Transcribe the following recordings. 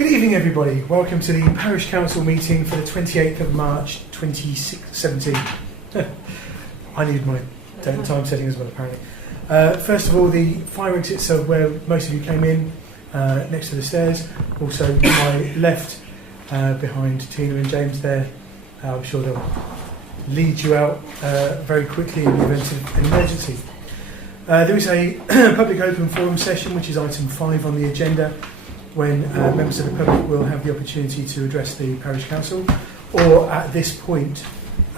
Good evening, everybody. Welcome to the Parish Council meeting for the 28th of March 2017. I need my time setting as well, apparently. First of all, the fire exits are where most of you came in, next to the stairs. Also, to my left, behind Tina and James there. I'm sure they'll lead you out very quickly in the event of an emergency. There is a public open forum session, which is item 5 on the agenda, when members of the public will have the opportunity to address the Parish Council, or at this point,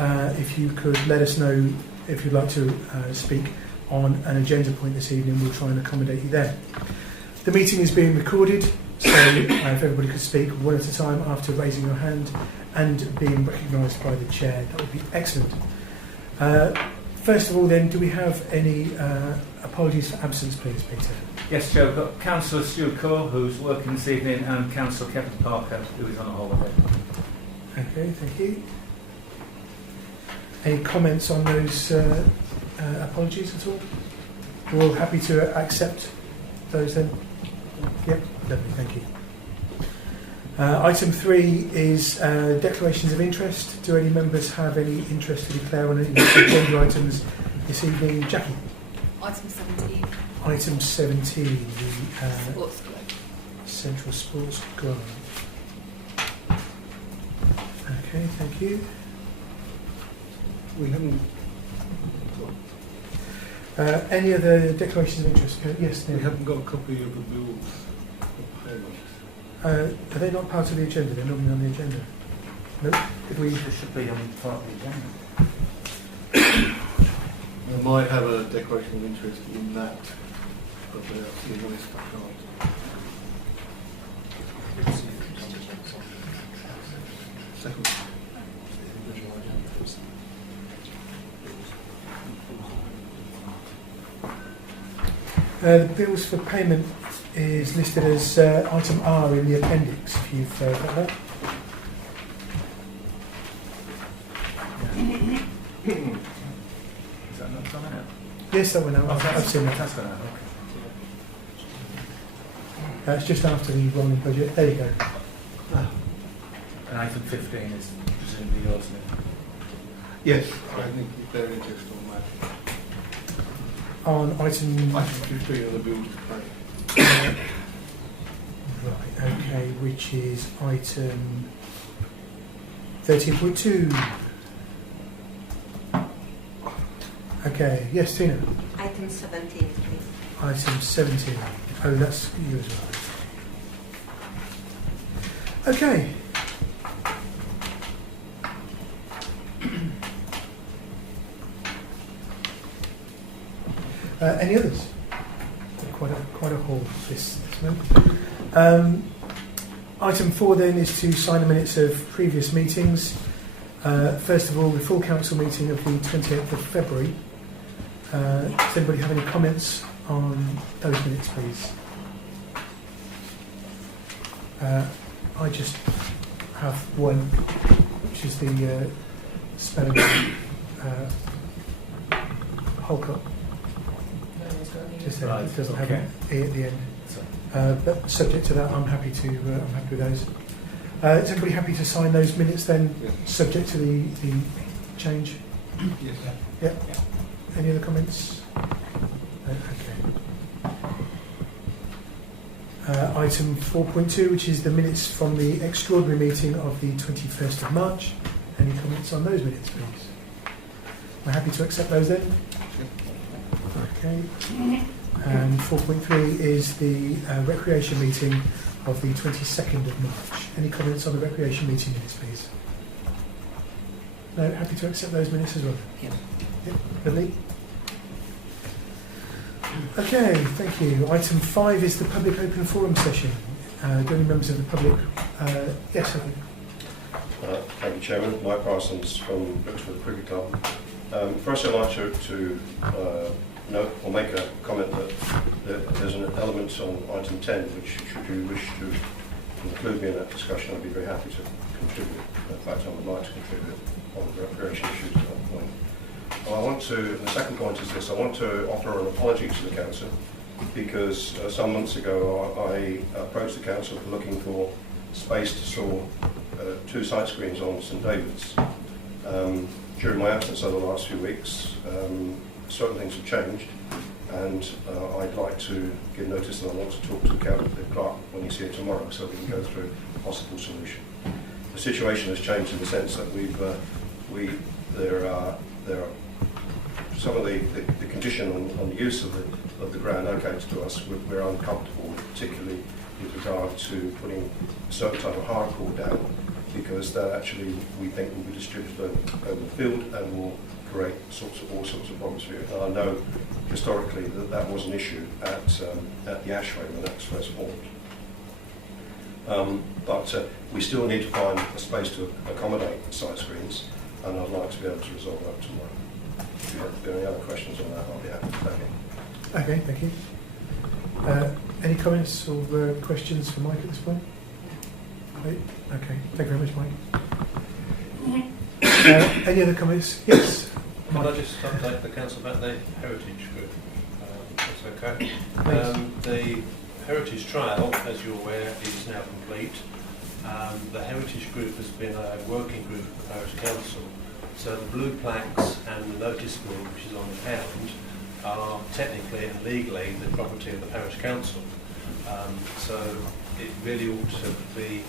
if you could let us know if you'd like to speak on an agenda point this evening, we'll try and accommodate you there. The meeting is being recorded, so if everybody could speak one at a time after raising your hand and being recognised by the chair, that would be excellent. First of all then, do we have any apologies for absence, please, Peter? Yes, Joe. We've got Councillor Stuart Core, who's working this evening, and Councillor Kevin Parker, who is on a holiday. Okay, thank you. Any comments on those apologies at all? We're all happy to accept those then? Yep, lovely, thank you. Item 3 is declarations of interest. Do any members have any interest to declare on any agenda items this evening? Jackie? Item 17. Item 17, the Sports grant. Central Sports Grant. Okay, thank you. We haven't. Any other declarations of interest? Yes, We Neil. haven't got a copy of the bills of payment. Are they not part of the agenda? They're normally on the agenda. No? Did we? They should be on part of the agenda. I might have a declaration of interest in that, but to be honest, I can't. Second. The bills for payment is listed as item R in the appendix, if you've got that. Is that not gone out? Yes, that went out. Oh, I've seen that. That's gone out, okay. It's just after the rolling budget. There you go. And item 15 is presumably yours now. Yes, I think if they're interested on that. On item... Item 15 of the bills to pay. Right, okay, which is item 13.2. Okay, yes, Tina. Item 17, please. Item 17. Oh, that's you as well. Okay. Any others? Quite a haul this month. Item 4 then is to sign the minutes of previous meetings. First of all, the full council meeting of the 28th of February. Does anybody have any comments on those minutes, please? I just have one, which is the spelling Holcott. Just there, Right, it doesn't have okay. an E at the end. But subject to that, I'm happy with those. Is everybody happy to sign those minutes then, Yes. subject to the change? Yes. Yep. Any other comments? Okay. Item 4.2, which is the minutes from the extraordinary meeting of the 21st of March. Any comments on those minutes, please? Am I happy to accept those then? Okay. And 4.3 is the recreation meeting of the 22nd of March. Any comments on the recreation meeting minutes, please? No, happy to accept those minutes as well? Yep. Yep, lovely. Okay, thank you. Item 5 is the public open forum session. Do any members of the public... yes, hello. Thank you, Chairman. Mike Parsons from Brixworth Cricket Club. First, I'd like to note or make a comment that there's an element on item 10 which, should you wish to include me in that discussion, I'd be very happy to contribute. In fact, I would like to contribute on the recreation issues at that point. The second point is this: I want to offer an apology to the Council because some months ago I approached the Council looking for space to store 2 side screens on St David's. During my absence over the last few weeks, certain things have changed, and I'd like to give notice that I want to talk to the clerk when he's here tomorrow, so we can go through a possible solution. The situation has changed in the sense that there are some of the condition on the use of the ground allocated to us. We're uncomfortable, particularly with regard to putting a certain type of hardcore down, because that actually we think will be distributed over the field and will create all sorts of problems for you. And I know historically that was an issue at the Ashway when that was first formed. But we still need to find a space to accommodate the side screens, and I'd like to be able to resolve that tomorrow. If you have any other questions on that, I'll be happy to take it. Okay, thank you. Any comments or questions for Mike at this point? Right. Okay, thank you very much, Mike. Any other comments? Yes. Can I just update the council about the Heritage Group? That's okay. The Heritage Trail, as you're aware, is now complete. The Heritage Group has been a working group of the Parish Council. So the blue plaques and the notice board, which is on the pound, are technically and legally the property of the Parish Council. So it really ought to be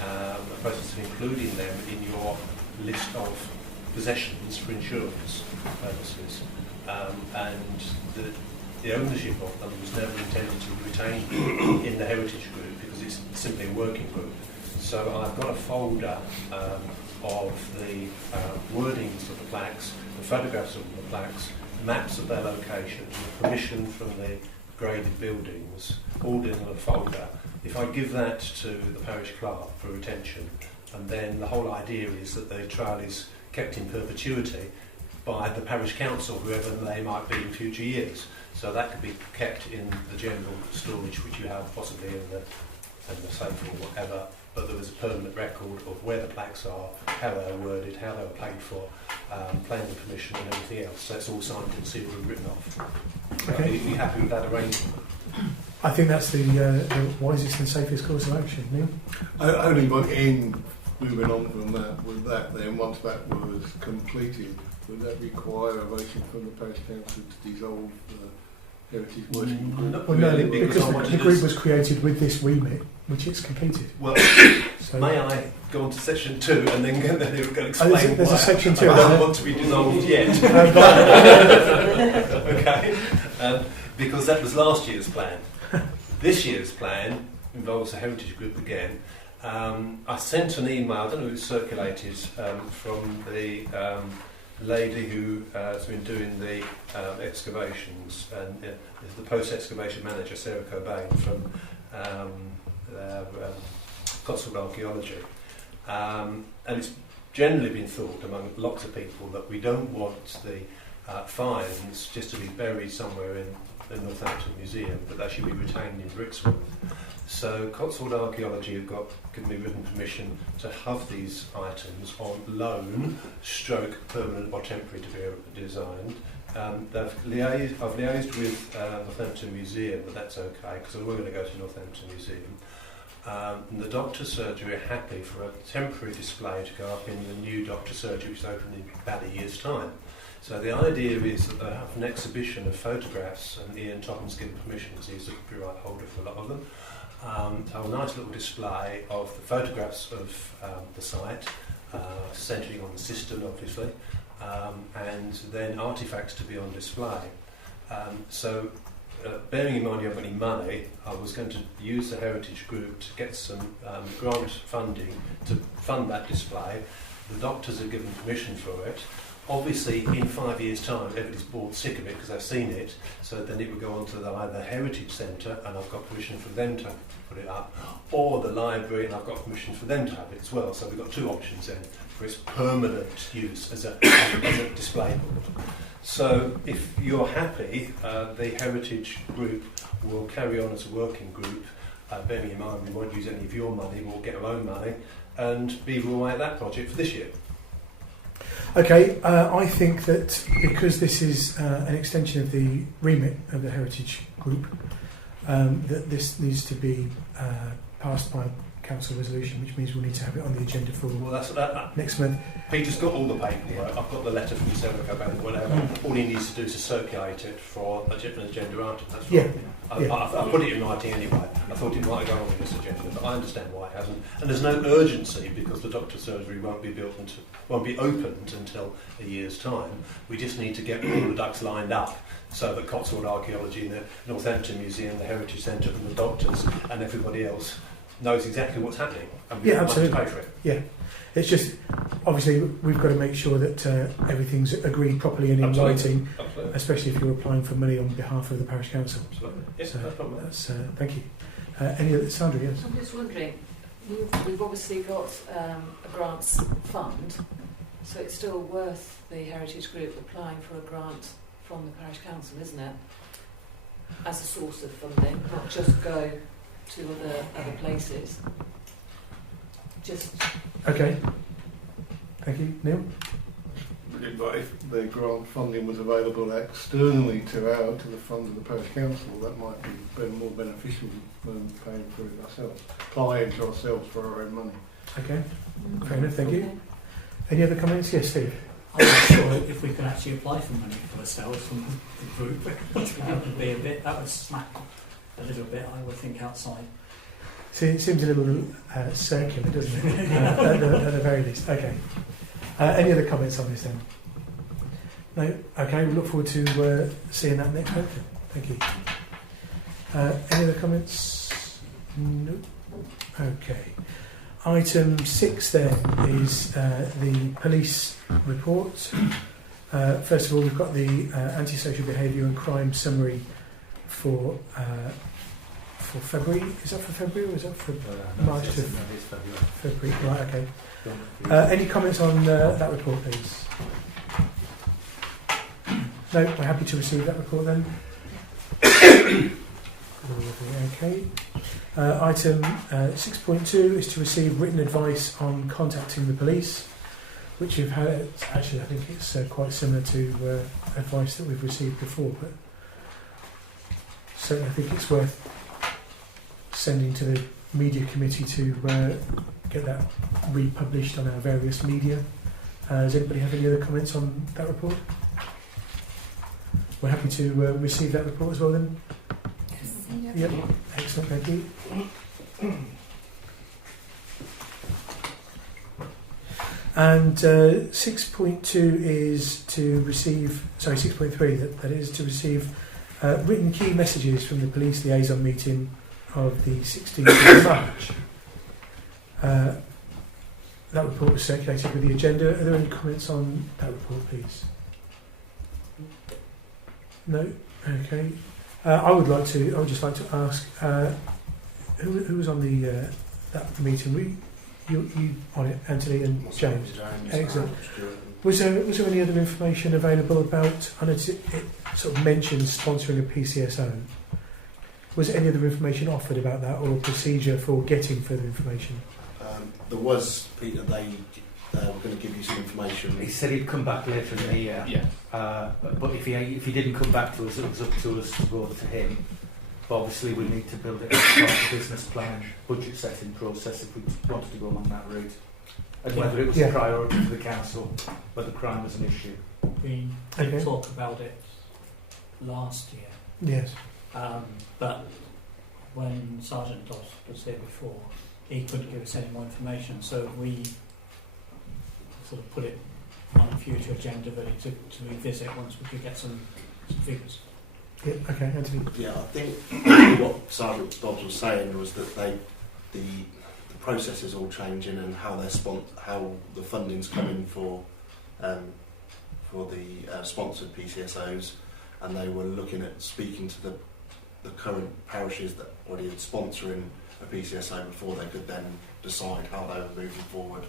a process of including them in your list of possessions for insurance purposes. And the ownership of them was never intended to be retained in the Heritage Group because it's simply a working group. So I've got a folder of the wordings of the plaques, the photographs of the plaques, maps of their location, the permission from the graded buildings, all in a folder. If I give that to the parish clerk for retention, and then the whole idea is that the trail is kept in perpetuity by the parish council, whoever they might be in future years. So that could be kept in the general storage which you have possibly in the safe or whatever, but there was a permanent record of where the plaques are, how they are worded, how they were paid for, planning permission and everything else. So it's all signed and sealed and written off. Okay. Are you happy with that arrangement? I think that's the wisest and safest course of action, Neil. Only one end, moving on from that, was that then, once that was completed, would that require a motion from the Parish Council to dissolve the Heritage Working Group? Not Well, no, really, because the group was created with this remit, which it's completed. Well, So may I go on to section 2 and then go and explain there's why a section 2. I don't isn't want to be dissolved yet. Okay, because that was last year's plan. This year's plan involves a heritage group again. I sent an email, I don't know if it was circulated, from the lady who has been doing the excavations, and is the post-excavation manager, Sarah Cobain, from Cotswold Archaeology. And it's generally been thought among lots of people that we don't want the finds just to be buried somewhere in the Northampton Museum, but they should be retained in Brixworth. So Cotswold Archaeology have given me written permission to have these items on loan, stroke permanent or temporary to be designed. I've liaised with Northampton Museum, but that's okay because we're going to go to Northampton Museum. And the doctor's surgery are happy for a temporary display to go up in the new doctor's surgery, which is open in about a year's time. So the idea is that they have an exhibition of photographs, and Ian Topham's given permission because he's the copyright holder for a lot of them. A nice little display of the photographs of the site, centering on the cistern obviously, and then artefacts to be on display. Bearing in mind you haven't any money, I was going to use the Heritage Group to get some grant funding to fund that display. The doctors have given permission for it. Obviously, in 5 years' time, everybody's bored sick of it because they've seen it, so then it would go on to either Heritage Centre, and I've got permission for them to put it up, or the library, and I've got permission for them to have it as well. So we've got two options then for its permanent use as a display board. So if you're happy, the Heritage Group will carry on as a working group, bearing in mind we won't use any of your money, we'll get our own money, and beaver away at that project for this year. Okay, I think that because this is an extension of the remit of the Heritage Group, that this needs to be passed by council resolution, which means we'll need to have it on the agenda for Well, that. next month. Peter's got all the paperwork. I've got the letter from yourself about it, whatever. All he needs to do is to circulate it for an agenda item. That's Yeah. right. I put it in writing anyway. I thought it might go on this agenda, but I understand why it hasn't. And there's no urgency because the doctor's surgery won't be opened until a year's time. We just need to get all the ducks lined up so that Cotswold Archaeology and the Northampton Museum, the Heritage Centre and the doctors and everybody else knows exactly what's happening. And we Yeah, have money to absolutely. pay for it. Yeah, it's just obviously we've got to make sure that everything's agreed properly and in Absolutely. writing, Absolutely. especially if you're applying for money on behalf of the parish council. Absolutely. Yes, So no problem. that's thank you. Any other, Sandra? Yes. I'm just wondering, we've obviously got a grants fund, so it's still worth the Heritage Group applying for a grant from the parish council, isn't it? As a source of funding, not just go to other places. Just Okay. Thank you, Neil. But if the grant funding was available externally to the fund of the parish council, that might be more beneficial than paying for it ourselves, applying to ourselves for our own money. Okay. Fair enough. Thank you. Any other comments? Yes, Steve. I'm not sure if we can actually apply for money for ourselves from the group. That would be a bit. That would smack a little bit, I would think, outside. See, it seems a little circular, doesn't it? At the very least. Okay. Any other comments on this then? No? Okay, we look forward to seeing that next month. Thank you. Any other comments? No. Okay. Item 6 then is the police report. First of all, we've got the antisocial behaviour and crime summary for February. Is that for February or is that for March to February? Right, okay. Any comments on that report, please? No, we're happy to receive that report then. Okay. Item 6.2 is to receive written advice on contacting the police, which you've had. Actually, I think it's quite similar to advice that we've received before, but certainly I think it's worth sending to the media committee to get that republished on our various media. Does anybody have any other comments on that report? We're happy to receive that report as well then? Yep. Excellent, thank you. And 6.2 is to receive, 6.3 that is to receive written key messages from the police liaison meeting of the 16th of March. That report was circulated with the agenda. Are there any comments on that report, please? No? Okay. I would just like to ask who was on that meeting? You on it, Anthony and James. Excellent. Was there any other information available about? I know it sort of mentioned sponsoring a PCSO. Was there any other information offered about that, or procedure for getting further information? There was, Peter. They were going to give you some information. He said he'd come back later in the year. Yeah. But if he didn't come back to us, it was up to us to go to him. But obviously we need to build it as part of the business plan, budget setting process if we wanted to go along that route. And whether it was a priority for the council, whether crime was an issue. We did talk about it last year. Yes. But when Sergeant Doss was here before, he couldn't give us any more information, so we sort of put it on a future agenda really to revisit once we could get some figures. Yeah, okay, Anthony. Yeah, I think what Sergeant Dobbs was saying was that the process is all changing and how how the funding's coming for the sponsored PCSOs, and they were looking at speaking to the current parishes that already had sponsoring a PCSO before they could then decide how they were moving forward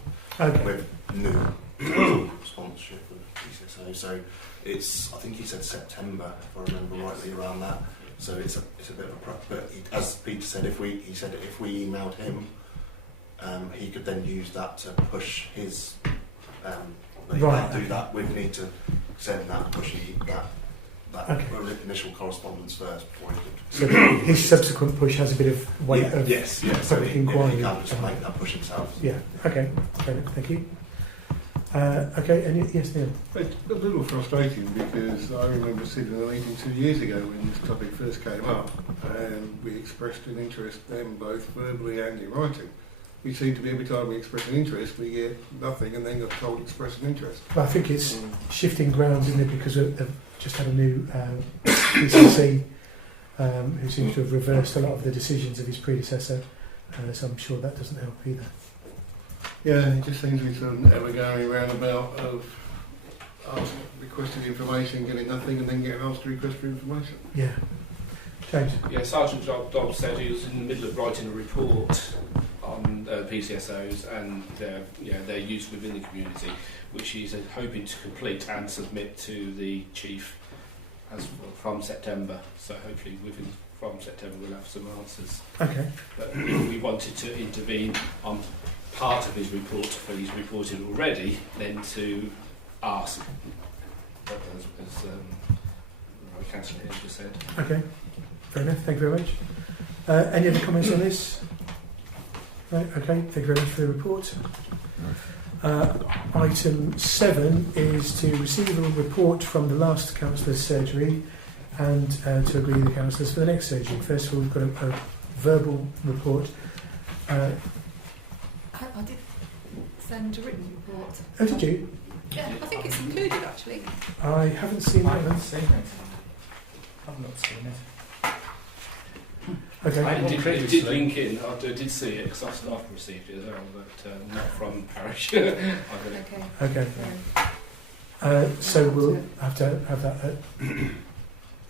with new sponsorship of PCSO. So it's, I think he said September, if I remember rightly, around that. So it's a bit of a but as Peter said, if we emailed him, he could then use that to push his. But he can't do that. We'd need to send that initial correspondence first before he could So his subsequent push has a bit of weight of yes. So public he inquiry. can't just make that push himself. Yeah. Okay. Fair enough. Thank you. Okay. And yes, Neil. It's a little frustrating because I remember sitting in a meeting 2 years ago when this topic first came up, and we expressed an interest then both verbally and in writing. We seem to be every time we express an interest, we get nothing, and then got told to express an interest. Well, I think it's shifting grounds, isn't it? Because they've just had a new PCC who seems to have reversed a lot of the decisions of his predecessor. So I'm sure that doesn't help either. Yeah, it just seems to be sort of ever-going roundabout of requesting information, getting nothing, and then getting asked to request for information. Yeah. James. Yeah, Sergeant Dobbs said he was in the middle of writing a report on PCSOs and their use within the community, which he's hoping to complete and submit to the chief from September. So hopefully from September we'll have some answers. Okay. But we wanted to intervene on part of his report, but he's reported already, then to ask, as Councillor Hayes just said. Okay. Fair enough. Thank you very much. Any other comments on this? No? Okay. Thank you very much for the report. Item 7 is to receive a report from the last councillor's surgery and to agree with the councillors for the next surgery. First of all, we've got a verbal report. I did send a written report. Oh, did you? Yeah, I think it's included actually. I haven't seen I that. haven't seen it. I've not seen it. Okay. It did link in. I did see it because I've received it as well, but not from Parish. Okay. Okay. Yeah. So we'll have to have that at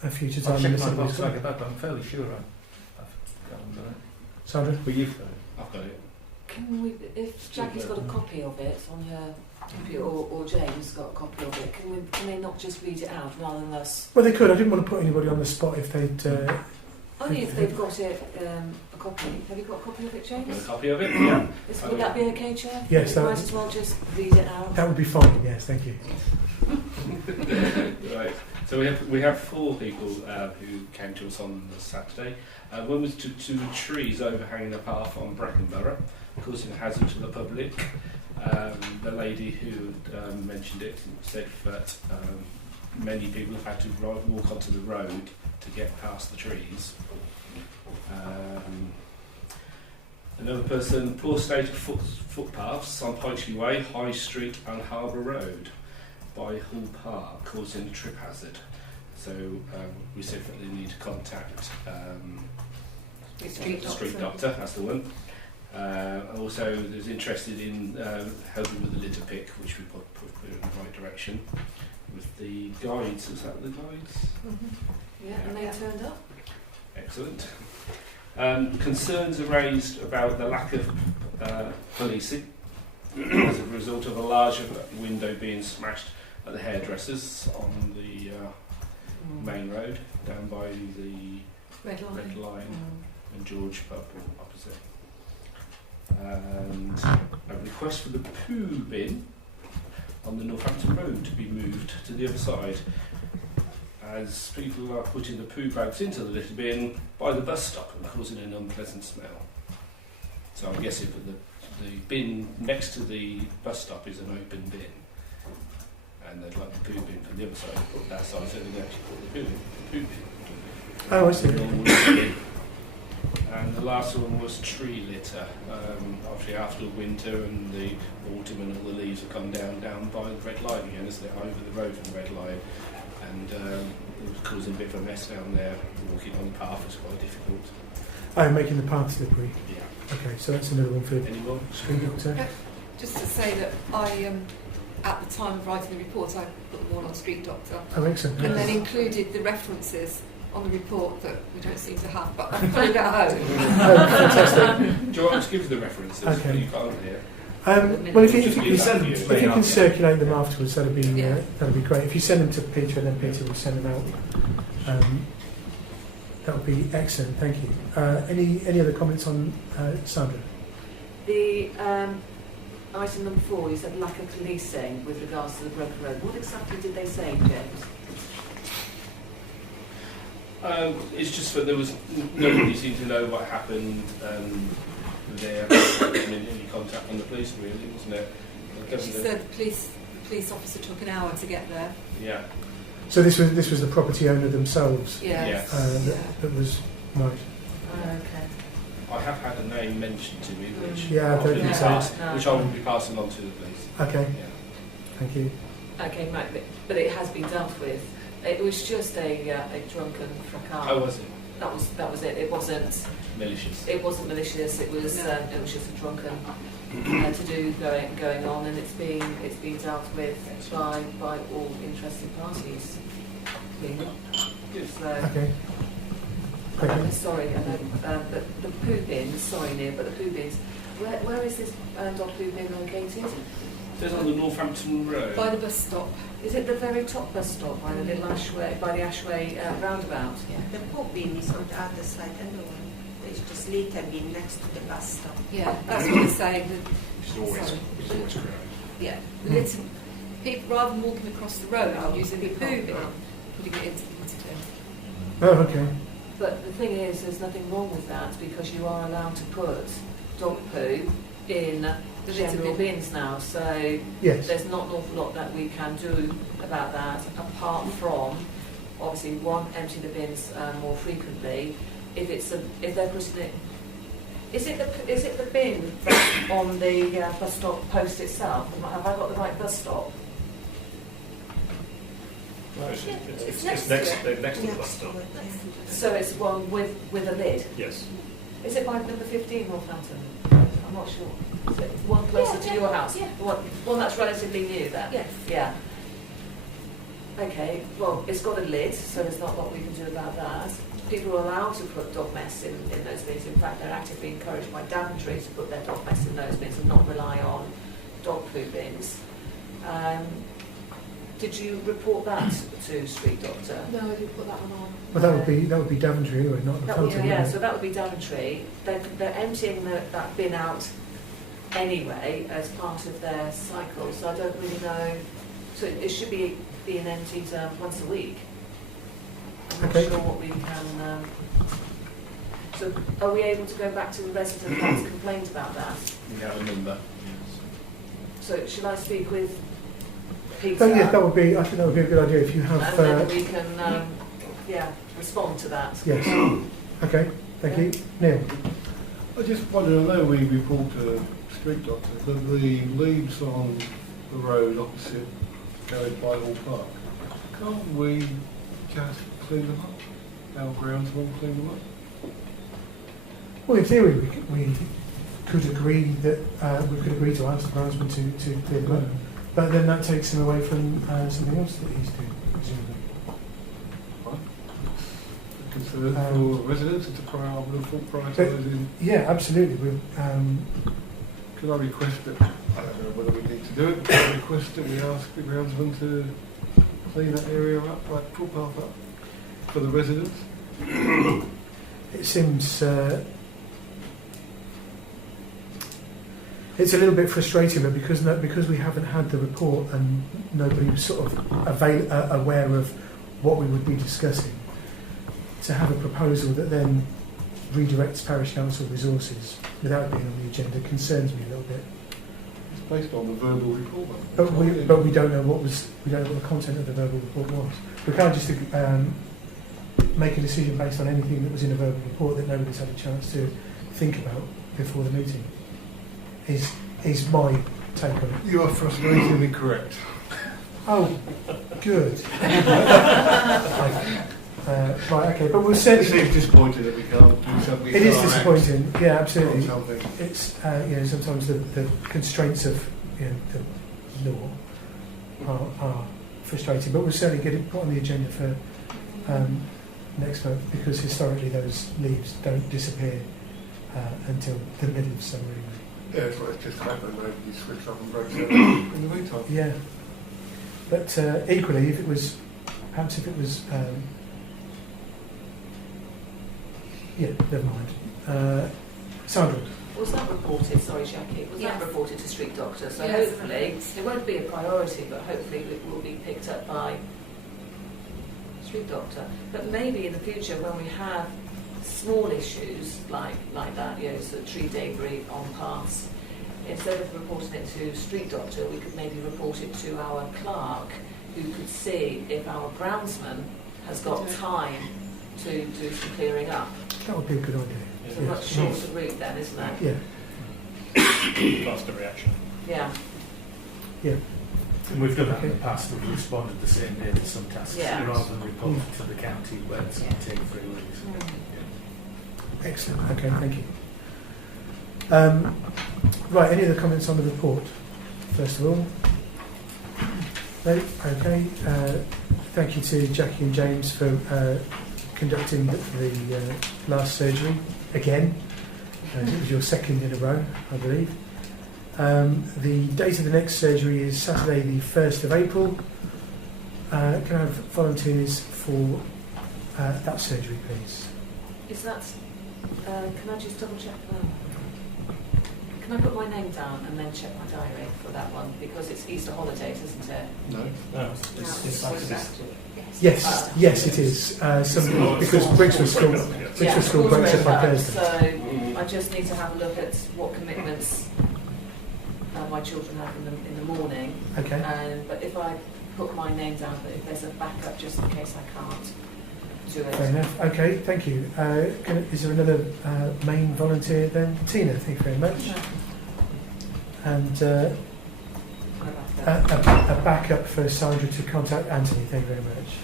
a future I'll time. check in the my box assembly. like that, but I'm fairly sure I've gotten that. Sandra? But you've got it. I've got it. Can we, if Jackie's got a copy of it on her computer, or James got a copy of it, can they not just read it out rather than us? Well, they could. I didn't want to put anybody on the spot if they'd. Only if they've got it, a copy. Have you got a copy of it, Got a James? copy of it? Yeah. Would that be okay, Chair? Yes, You that might would- as well just read it out. That would be fine. Yes, thank you. Right. So we have 4 people who came to us on the Saturday. One was to the trees overhanging the path on Brackenborough, causing a hazard to the public. The lady who mentioned it said that many people have had to walk onto the road to get past the trees. Another person, poor state of footpaths on Pychley Way, High Street and Harbour Road by Hull Park, causing a trip hazard. So we said that they need to contact Street Street Doctor, that's the one. Also, there's interested in helping with the litter pick, which we put in the right direction. With the guides, is that the guides? Yeah, and they turned up. Excellent. Concerns are raised about the lack of policing as a result of a larger window being smashed at the hairdressers on the main road down by the Red line. Red Line Mm. and George pub opposite. And a request for the poo bin on the Northampton Road to be moved to the other side, as people are putting the poo bags into the litter bin by the bus stop and causing an unpleasant smell. So I'm guessing that the bin next to the bus stop is an open bin, and they'd like the poo bin from the other side put that side, so they can actually put the poo bin. Oh, I see. Normal litter bin. And the last one was tree litter. Obviously after winter and the autumn and all the leaves have come down by the Red Line again, as they're over the road from the Red Line. And it was causing a bit of a mess down there. Walking on the path was quite difficult. Oh, making the path slippery. Yeah. Okay, so that's another one for Anyone? Street Doctor. Just to say that I, at the time of writing the report, I put them all on Street Doctor, Oh, excellent. and then included the references on the report that we don't seem to have, but I've put it at home. Oh, fantastic. Do you want me to give you the references? Okay. You can't hear. Well, if you Just can send them to me, can yeah. circulate them afterwards, that'd be Yeah. great. If you send them to Peter, and then Peter will send them out. That would be excellent. Thank you. Any other comments on Sandra? The item number 4, you said lack of policing with regards to the broken road. What exactly did they say, James? It's just that there was nobody seemed to know what happened there. Any contact from the police, really, wasn't it? She said the police officer took an hour to get there. Yeah. So this was the property owner themselves. Yeah. Yes. That was right. Okay. I have had a name mentioned to me, which Yeah, I don't think so. which I will be passing on to the police. Okay. Yeah. Thank you. Okay, right, but it has been dealt with. It was just a drunken fracas. How was it? That was it. It wasn't Malicious. It wasn't malicious. It was just a drunken to-do going on, and it's been dealt with by all interested parties. Good. So, Okay. Thank you. sorry, I know, but the poo bins. Sorry, Neil, but the poo bins. Where is this dog poo bin located? It's on the Northampton Road. By the bus stop. Is it the very top bus stop by the little Ashway, by the Ashway roundabout? Yeah, the poo bin is on the other side anyway. There's just litter bin next to the bus stop. Yeah, that's what they're saying. It's always crowded. Yeah, the litter, people rather than walking across the road are using the poo bin, putting it into the litter bin. Oh, okay. But the thing is, there's nothing wrong with that because you are allowed to put dog poo in The general litter bin. bins now. So Yes. there's not an awful lot that we can do about that, apart from obviously one, empty the bins more frequently. If they're putting it, is it the bin that's on the bus stop post itself? Have I got the right bus stop? No, it's next next to it. to the bus stop. So it's one with a lid. Yes. Is it by number 15 Northampton? I'm not sure. Is it one closer to your house? Yeah. One that's relatively new there? Yes. Yeah. Okay, well, it's got a lid, so there's not a lot we can do about that. People are allowed to put dog mess in those bins. In fact, they're actively encouraged by Daventry to put their dog mess in those bins and not rely on dog poo bins. Did you report that to Street Doctor? No, I didn't put that one on. Well, that would be Daventry anyway, not That would, Northampton. yeah, so that would be Daventry. They're emptying that bin out anyway as part of their cycle, so I don't really know. So it should be being emptied once a week. I'm not Okay. sure what we can. So are we able to go back to the resident that's complained about that? We have a number. So should I speak with Peter? So, yeah, I think that would be a good idea if you have. And then we can, respond to that. Yes. Okay. Thank you, Neil. I just wonder, I know we report to Street Doctor, that the leaves on the road opposite Garage by Hall Park, can't we just clean them up? Our groundsman clean them up? Well, in theory, we could agree that we could agree to ask the groundsman to clear them up, but then that takes him away from something else that he's doing, presumably. Concern for residents to prioritise. Yeah, absolutely. Could I request that, I don't know whether we need to do it, but I request that we ask the groundsman to clean that area up, like footpath up, for the residents? It seems it's a little bit frustrating, but because we haven't had the report and nobody was sort of aware of what we would be discussing, to have a proposal that then redirects parish council resources without being on the agenda concerns me a little bit. It's based on the verbal report. But we don't know what the content of the verbal report was. We can't just make a decision based on anything that was in a verbal report that nobody's had a chance to think about before the meeting. Is my take on it. You are frustratingly correct. Oh, good. Right, okay, but we'll certainly. It seems disappointing that we can't do something. It is disappointing, yeah, absolutely. Something. It's sometimes the constraints of the law are frustrating, but we'll certainly get it put on the agenda for next month, because historically those leaves don't disappear until the middle of summer anyway. Yeah, that's what it's just happened. Nobody switched up and broke it in the meantime. Yeah, but equally, if it was never mind. Sandra. Was that reported, sorry Jackie, was that reported to Street Doctor? So Yes. hopefully, it won't be a priority, but hopefully it will be picked up by street doctor. But maybe in the future, when we have small issues like that, so tree debris on paths, instead of reporting it to street doctor, we could maybe report it to our clerk, who could see if our groundsman has got time to do some clearing up. That would be a good idea. It's a much shorter route then, isn't it? Yeah. Faster reaction. Yeah. Yeah. And we've done that in the past. We've responded the same day to some tasks rather than report Mm. to the county where it's going to take 3 weeks. Excellent. Okay, thank you. Right, any other comments on the report? First of all? No? Okay. Thank you to Jackie and James for conducting the last surgery again. It was your second in a row, I believe. The date of the next surgery is Saturday the 1st of April. Can I have volunteers for that surgery, please? Is that, can I just double check that? Can I put my name down and then check my diary for that one? Because it's Easter holidays, isn't it? No. Yes, yes, it is. Because Brixworth School breaks up on Thursday. So I just need to have a look at what commitments my children have in the morning. Okay. But if I put my name down, but if there's a backup just in case I can't do it. Fair enough. Okay, thank you. Is there another main volunteer then? Tina, thank you very much. No. And a backup for Sandra to contact Anthony, thank you very much.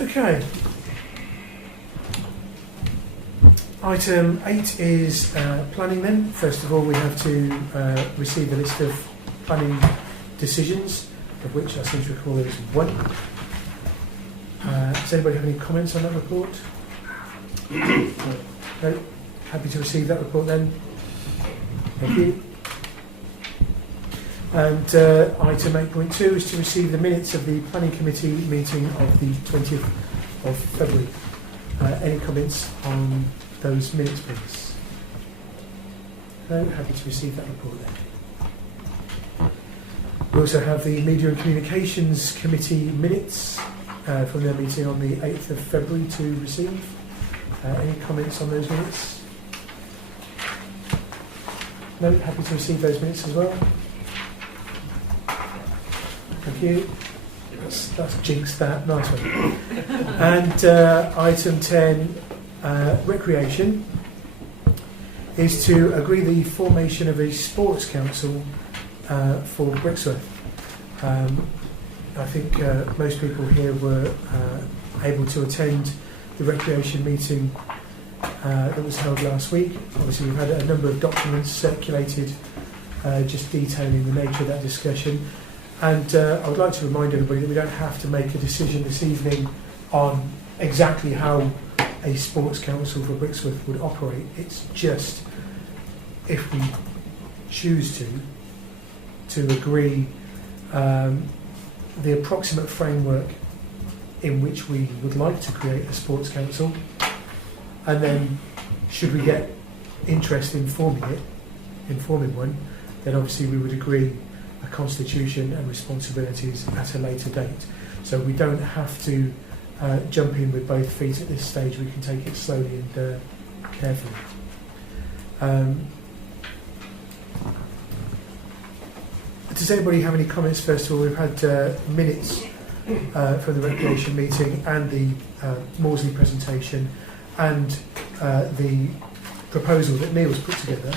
Okay. Item 8 is planning then. First of all, we have to receive a list of planning decisions, of which I seem to recall there is one. Does anybody have any comments on that report? No? Happy to receive that report then. Thank you. And item 8.2 is to receive the minutes of the Planning Committee meeting of the 20th of February. Any comments on those minutes, please? No? Happy to receive that report then. We also have the Media and Communications Committee minutes from their meeting on the 8th of February to receive. Any comments on those minutes? No? Happy to receive those minutes as well. Thank you. That's jinxed that. Nice one. And item 10, recreation, is to agree the formation of a sports council for Brixworth. I think most people here were able to attend the recreation meeting that was held last week. Obviously, we've had a number of documents circulated just detailing the nature of that discussion. And I would like to remind everybody that we don't have to make a decision this evening on exactly how a sports council for Brixworth would operate. It's just, if we choose to agree the approximate framework in which we would like to create a sports council, and then should we get interest in forming one, then obviously we would agree a constitution and responsibilities at a later date. So we don't have to jump in with both feet at this stage. We can take it slowly and carefully. Does anybody have any comments? First of all, we've had minutes from the recreation meeting and the Maudsley presentation and the proposal that Neil's put together.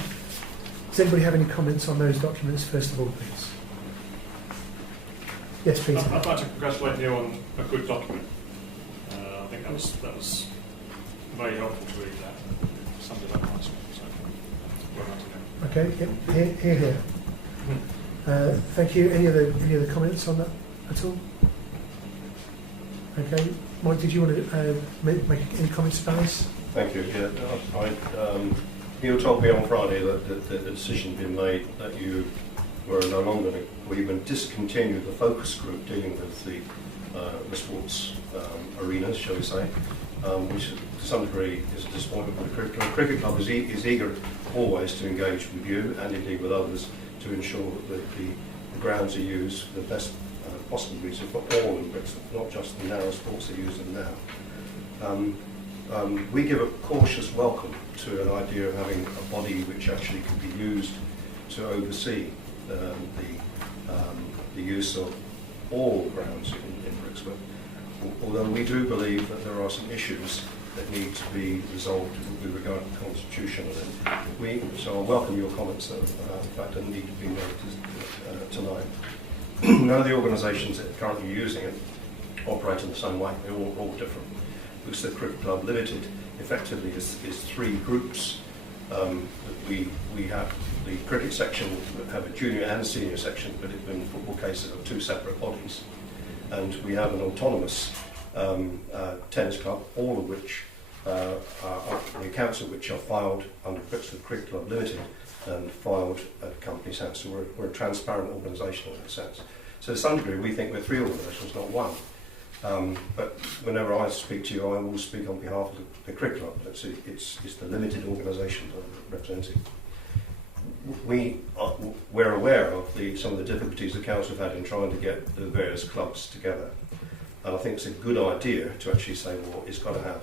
Does anybody have any comments on those documents, first of all, please? Yes, Peter. I'd like to congratulate Neil on a good document. I think that was very helpful to read that. Summed it up nicely. So, well done to Neil. Okay, here. Thank you. Any other comments on that at all? Okay, Mike, did you want to make any comments about this? Thank you. Yeah, Neil told me on Friday that the decision had been made that you were no longer, or even discontinued the focus group dealing with the sports arenas, shall we say. which to some degree is a disappointment for the cricket club. The cricket club is eager always to engage with you and indeed with others to ensure that the grounds are used for the best possible reason for all in Brixworth, not just the narrow sports they use them now. We give a cautious welcome to an idea of having a body which actually can be used to oversee the use of all grounds in Brixworth. Although we do believe that there are some issues that need to be resolved with regard to the constitution of it. So I welcome your comments that in fact don't need to be made tonight. None of the organisations that are currently using it operate in the same way. They're all different. Because the Cricket Club Limited effectively is three groups. We have the cricket section, have a junior and senior section, but in football cases are two separate bodies. And we have an autonomous tennis club, all of which the accounts of which are filed under Brixworth Cricket Club Limited and filed at Companies House. So we're a transparent organisation in that sense. So to some degree we think we're three organisations, not one. But whenever I speak to you, I will speak on behalf of the cricket club. It's the limited organisation that I'm representing. We're aware of some of the difficulties the council have had in trying to get the various clubs together. And I think it's a good idea to actually say, well, it's got to have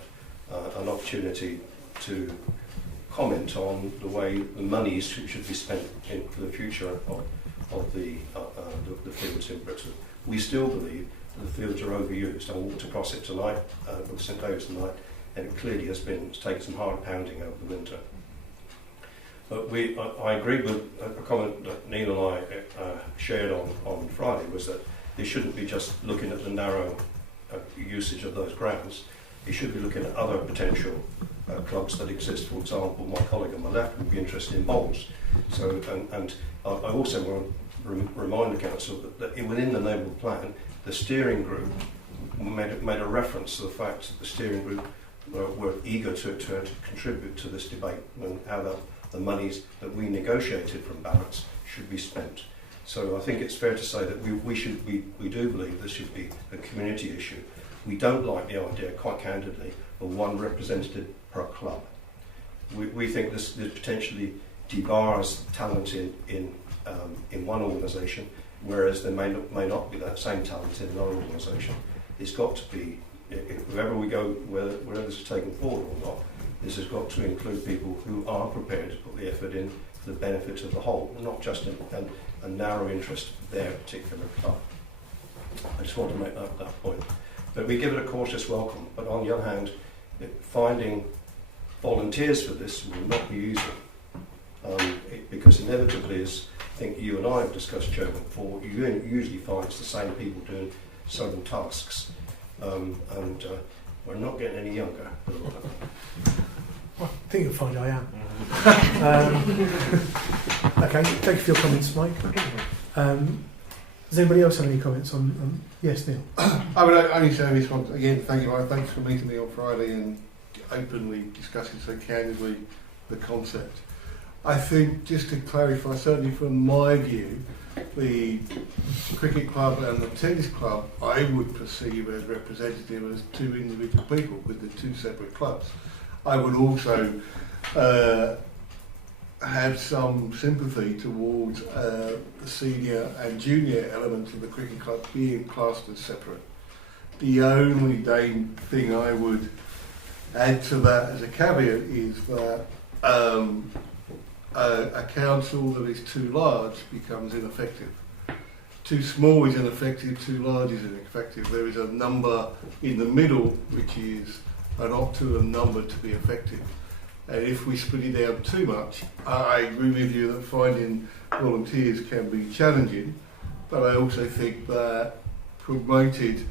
an opportunity to comment on the way the monies should be spent for the future of the fields in Brixworth. We still believe that the fields are overused. I walked across it tonight, with St David's tonight, and it clearly has taken some hard pounding over the winter. But I agree with a comment that Neil and I shared on Friday, was that they shouldn't be just looking at the narrow usage of those grounds. They should be looking at other potential clubs that exist. For example, my colleague on my left would be interested in bowls. So, and I also want to remind the council that within the Naval Plan, the steering group made a reference to the fact that the steering group were eager to contribute to this debate and how the monies that we negotiated from balance should be spent. So I think it's fair to say that we do believe this should be a community issue. We don't like the idea, quite candidly, of one representative per club. We think this potentially debars talent in one organisation, whereas there may not be that same talent in another organisation. It's got to be, wherever we go, whether this is taken forward or not, this has got to include people who are prepared to put the effort in for the benefit of the whole, not just a narrow interest of their particular club. I just want to make that point. But we give it a cautious welcome. But on the other hand, finding volunteers for this will not be easy. Because inevitably, as I think you and I have discussed, Chairman, before, you usually find it's the same people doing certain tasks. And we're not getting any younger. Well, I think you'll find I am. Okay, thank you for your comments, Mike. Does anybody else have any comments on yes, Neil? I would only say this one again. Thank you, Mike. Thanks for meeting me on Friday and openly discussing so candidly the concept. I think, just to clarify, certainly from my view, the cricket club and the tennis club I would perceive as representative as two individual people with the two separate clubs. I would also have some sympathy towards the senior and junior elements of the cricket club being classed as separate. The only thing I would add to that as a caveat is that a council that is too large becomes ineffective. Too small is ineffective, too large is ineffective. There is a number in the middle which is an optimum number to be effective. And if we split it down too much, I agree with you that finding volunteers can be challenging, but I also think that promoted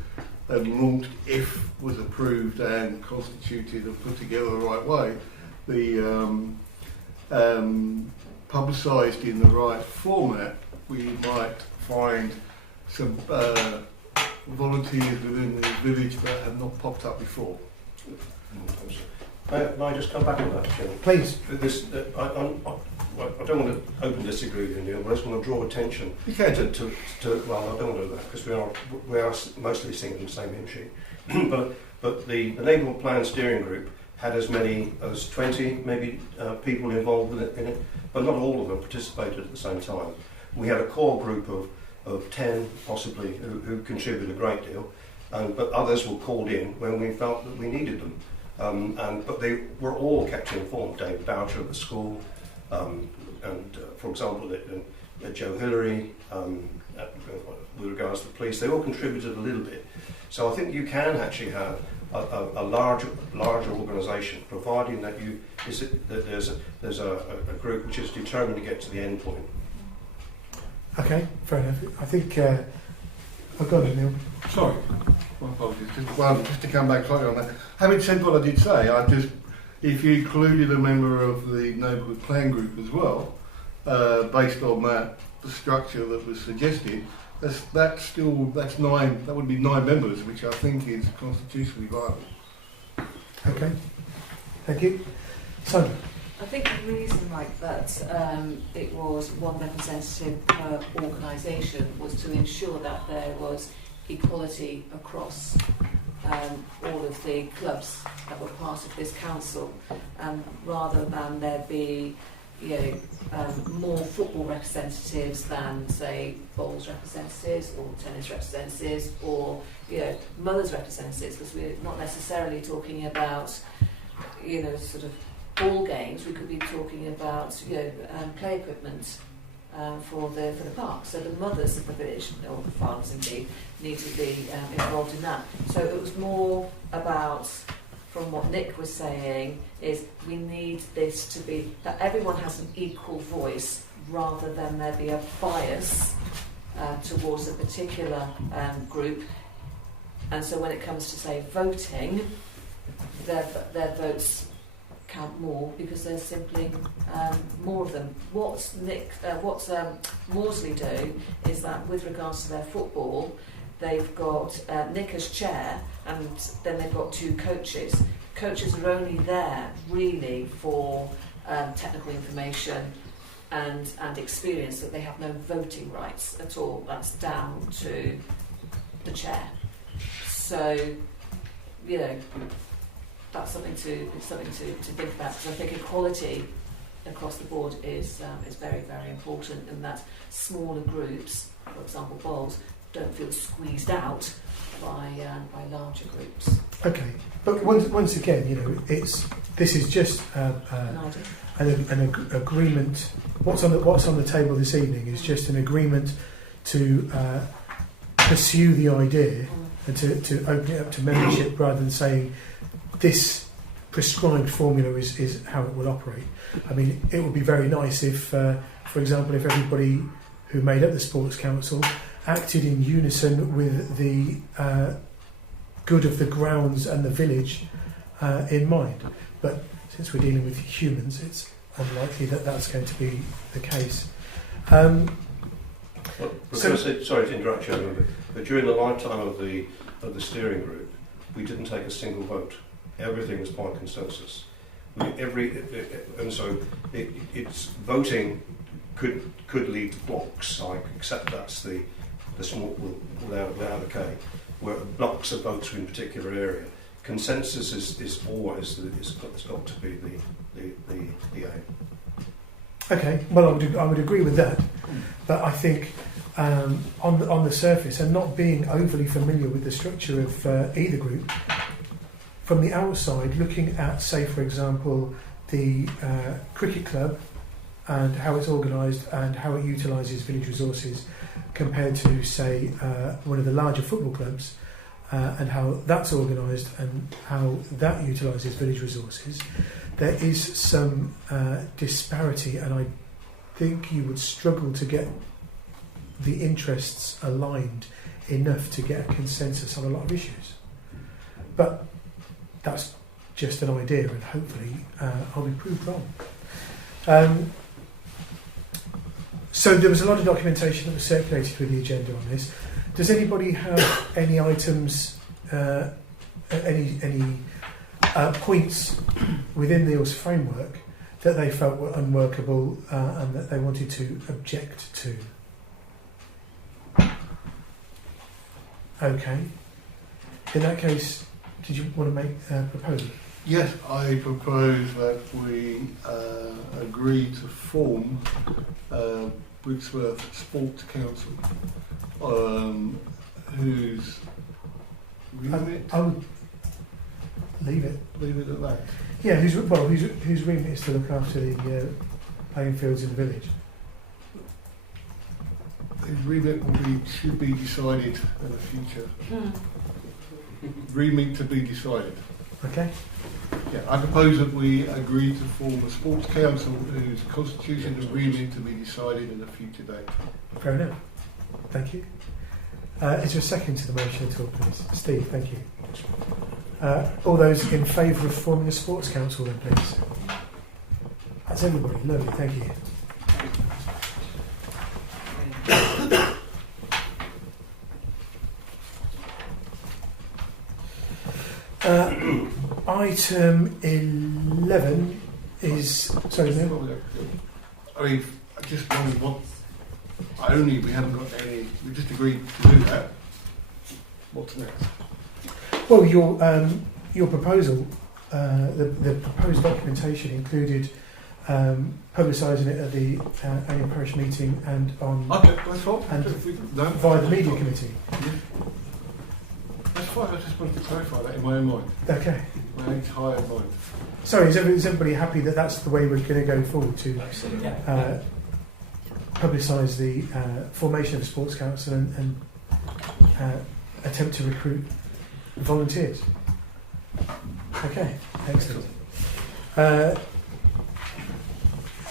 and launched, if was approved and constituted and put together the right way, the publicised in the right format, we might find some volunteers within the village that have not popped up before. May I just come back on that, Chairman? Please. I don't want to openly disagree with you, Neil, but I just want to draw attention You can. to well, I don't want to do that, because we are mostly singing the same hymn sheet. but the neighbourhood plan steering group had as many as 20 maybe people involved in it, but not all of them participated at the same time. We had a core group of 10 possibly who contributed a great deal, but others were called in when we felt that we needed them. But they were all kept informed. David Boucher at the school, for example, Joe Hillary, with regards to the police, they all contributed a little bit. So I think you can actually have a larger organisation, providing that there's a group which is determined to get to the end point. Okay, fair enough. I think I've got it, Neil. Sorry, my apologies. Just to come back slightly on that. Having said what I did say, if you included a member of the neighbourhood plan group as well, based on the structure that was suggested, that's 9. That would be 9 members, which I think is constitutionally viable. Okay, thank you. Simon. I think the reason like that it was one representative per organisation was to ensure that there was equality across all of the clubs that were part of this council, rather than there be more football representatives than, say, bowls representatives or tennis representatives or mothers representatives, because we're not necessarily talking about sort of ball games. We could be talking about play equipment for the park. So the mothers of the village, or the fathers indeed, need to be involved in that. So it was more about, from what Nick was saying, is we need this to be that everyone has an equal voice, rather than there be a bias towards a particular group. And so when it comes to, say, voting, their votes count more because there's simply more of them. What Morsley do is that with regards to their football, they've got Nick as chair, and then they've got 2 coaches. Coaches are only there really for technical information and experience, that they have no voting rights at all. That's down to the chair. So, that's something to think about, because I think equality across the board is very, very important, and that smaller groups, for example bowls, don't feel squeezed out by larger groups. Okay, but once again, this is just an agreement. What's on the table this evening is just an agreement to pursue the idea and to open it up to membership, rather than saying this prescribed formula is how it will operate. I mean, it would be very nice if, for example, if everybody who made up the Sports Council acted in unison with the good of the grounds and the village in mind. But since we're dealing with humans, it's unlikely that that's going to be the case. Sorry to interrupt you, but during the lifetime of the steering group, we didn't take a single vote. Everything was by consensus. And so it's voting could lead to blocks. I accept that's the small without a K, where blocks of votes in a particular area. Consensus is always it's got to be the aim. Okay, well, I would agree with that, but I think on the surface, and not being overly familiar with the structure of either group, from the outside, looking at, say, for example, the cricket club and how it's organised and how it utilises village resources compared to, say, one of the larger football clubs, and how that's organised and how that utilises village resources, there is some disparity, and I think you would struggle to get the interests aligned enough to get a consensus on a lot of issues. But that's just an idea, and hopefully I'll be proved wrong. So there was a lot of documentation that was circulated with the agenda on this. Does anybody have any items, any points within the framework that they felt were unworkable and that they wanted to object to? Okay. In that case, did you want to make a proposal? Yes, I propose that we agree to form Brixworth Sports Council, whose remit. I would leave it. Leave it at that. Yeah, whose remit is to look after the playing fields in the village. His remit should be decided in the future. Remit to be decided. Okay. Yeah, I propose that we agree to form a sports council whose constitution and remit to be decided in a future date. Fair enough. Thank you. Is there a second to the motion at all, please? Steve, thank you. All those in favour of forming a sports council then, please? That's everybody. Lovely, thank you. Item 11 is... Sorry, no? I mean, I just wondered what... we haven't got any... We just agreed to do that. What's next? Well, your proposal, the proposed documentation included publicising it at the annual parish meeting and on... Okay, that's fine. And No, via the media committee. That's fine, I just wanted to clarify that in my own mind. Okay. My entire mind. Sorry, is everybody happy that that's the way we're going to go forward to publicise the formation of a sports council and attempt to recruit volunteers? Okay, excellent.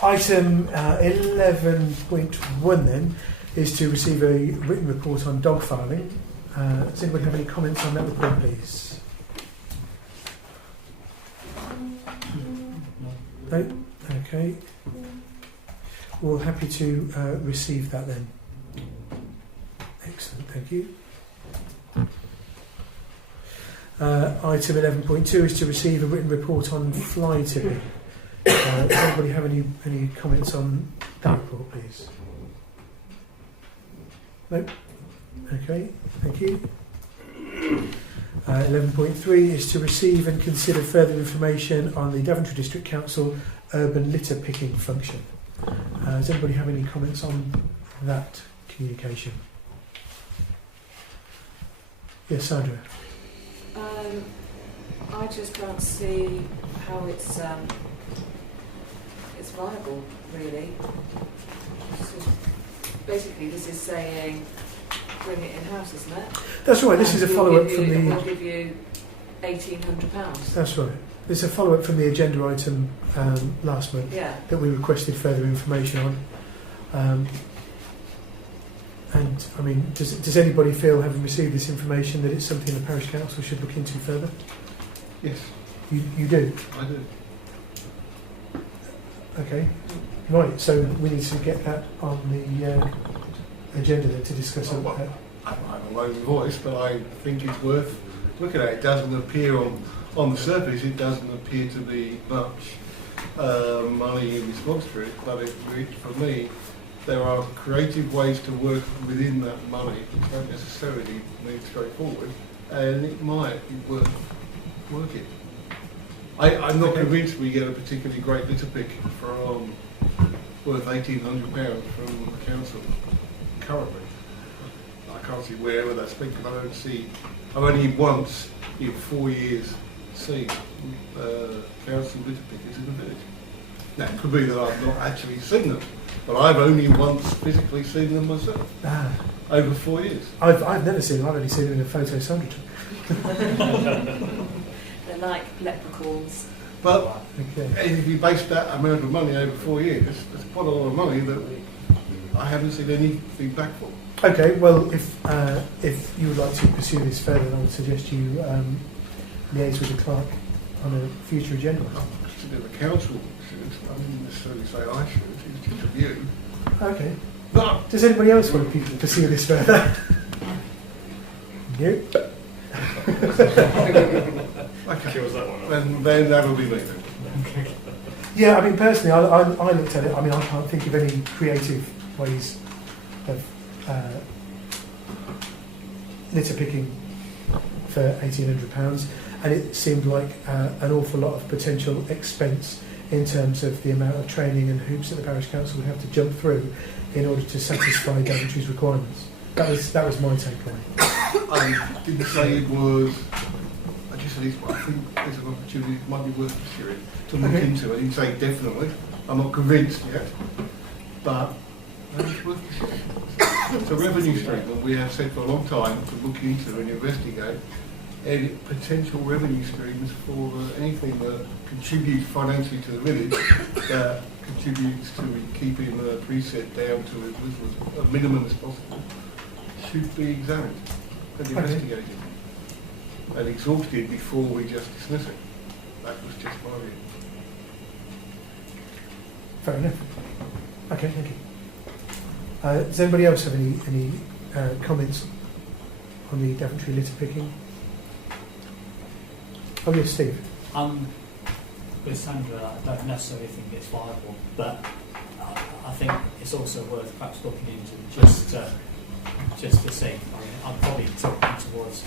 Item 11.1 then is to receive a written report on dog farming. Does anybody have any comments on that report, please? No? Okay. We're happy to receive that then. Excellent, thank you. Item 11.2 is to receive a written report on fly tipping. Does anybody have any comments on that report, please? No? Okay, thank you. 11.3 is to receive and consider further information on the Daventry District Council urban litter picking function. Does anybody have any comments on that communication? Yes, Sandra. I just can't see how it's viable, really. Basically, this is saying bring it in-house, isn't it? That's right, this is a follow-up from the... We'll give you £1,800. That's right. This is a follow-up from the agenda item last month that we requested further information on. And, I mean, does anybody feel, having received this information, that it's something the Parish Council should look into further? Yes. You do? I do. Okay. Right, so we need to get that on the agenda then to discuss it. I have a low voice, but I think it's worth looking at. It doesn't appear on the surface, it doesn't appear to be much money in response to it, but for me, there are creative ways to work within that money which don't necessarily move straightforward, and it might be worth working. I'm not convinced we get a particularly great litter pick from worth £1,800 from the council currently. I can't see wherever that's been, because I don't see. I've only once in 4 years seen council litter pickers in the village. Now, it could be that I've not actually seen them, but I've only once physically seen them myself over 4 years. I've never seen them. I've only seen them in a photo Sandra took. They're like leprechauns. But if you base that amount of money over 4 years, that's quite a lot of money that I haven't seen anything back for. Okay, well, if you would like to pursue this further, I would suggest you liaise with the clerk on a future agenda. The council should. I didn't necessarily say I should. It's just a view. Okay. But does anybody else want to pursue this further? You? Okay. Kills that one. Then that'll be me then. Okay. Yeah, I mean, personally, I looked at it. I mean, I can't think of any creative ways of litter picking for £1,800, and it seemed like an awful lot of potential expense in terms of the amount of training and hoops that the parish council would have to jump through in order to satisfy Daventry's requirements. That was my take on it. I didn't say it was. I just said I think there's an opportunity it might be worth pursuing to look into. I didn't say definitely. I'm not convinced yet, but it's worth pursuing. It's a revenue stream that we have said for a long time to look into and investigate any potential revenue streams for anything that contributes financially to the village, that contributes to keeping the preset down to as a minimum as possible, should be examined and investigated and exhausted before we just dismiss it. That was just my view. Fair enough. Okay, thank you. Does anybody else have any comments on the Daventry litter picking? Oh yes, Steve. With Sandra, I don't necessarily think it's viable, but I think it's also worth perhaps looking into just to see. I mean, I'm probably talking towards.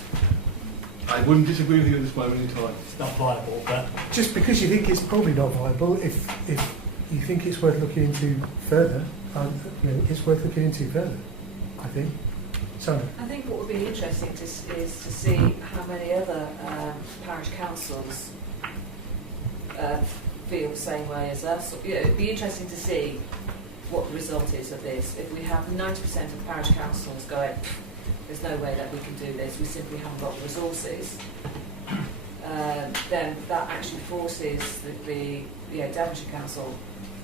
I wouldn't disagree with you at this moment in time. It's not viable, but Just because you think it's probably not viable, if you think it's worth looking into further, it's worth looking into further, I think. Sandra. I think what would be interesting is to see how many other parish councils feel the same way as us. It'd be interesting to see what the result is of this. If we have 90% of parish councils going, there's no way that we can do this, we simply haven't got the resources, then that actually forces the Daventry Council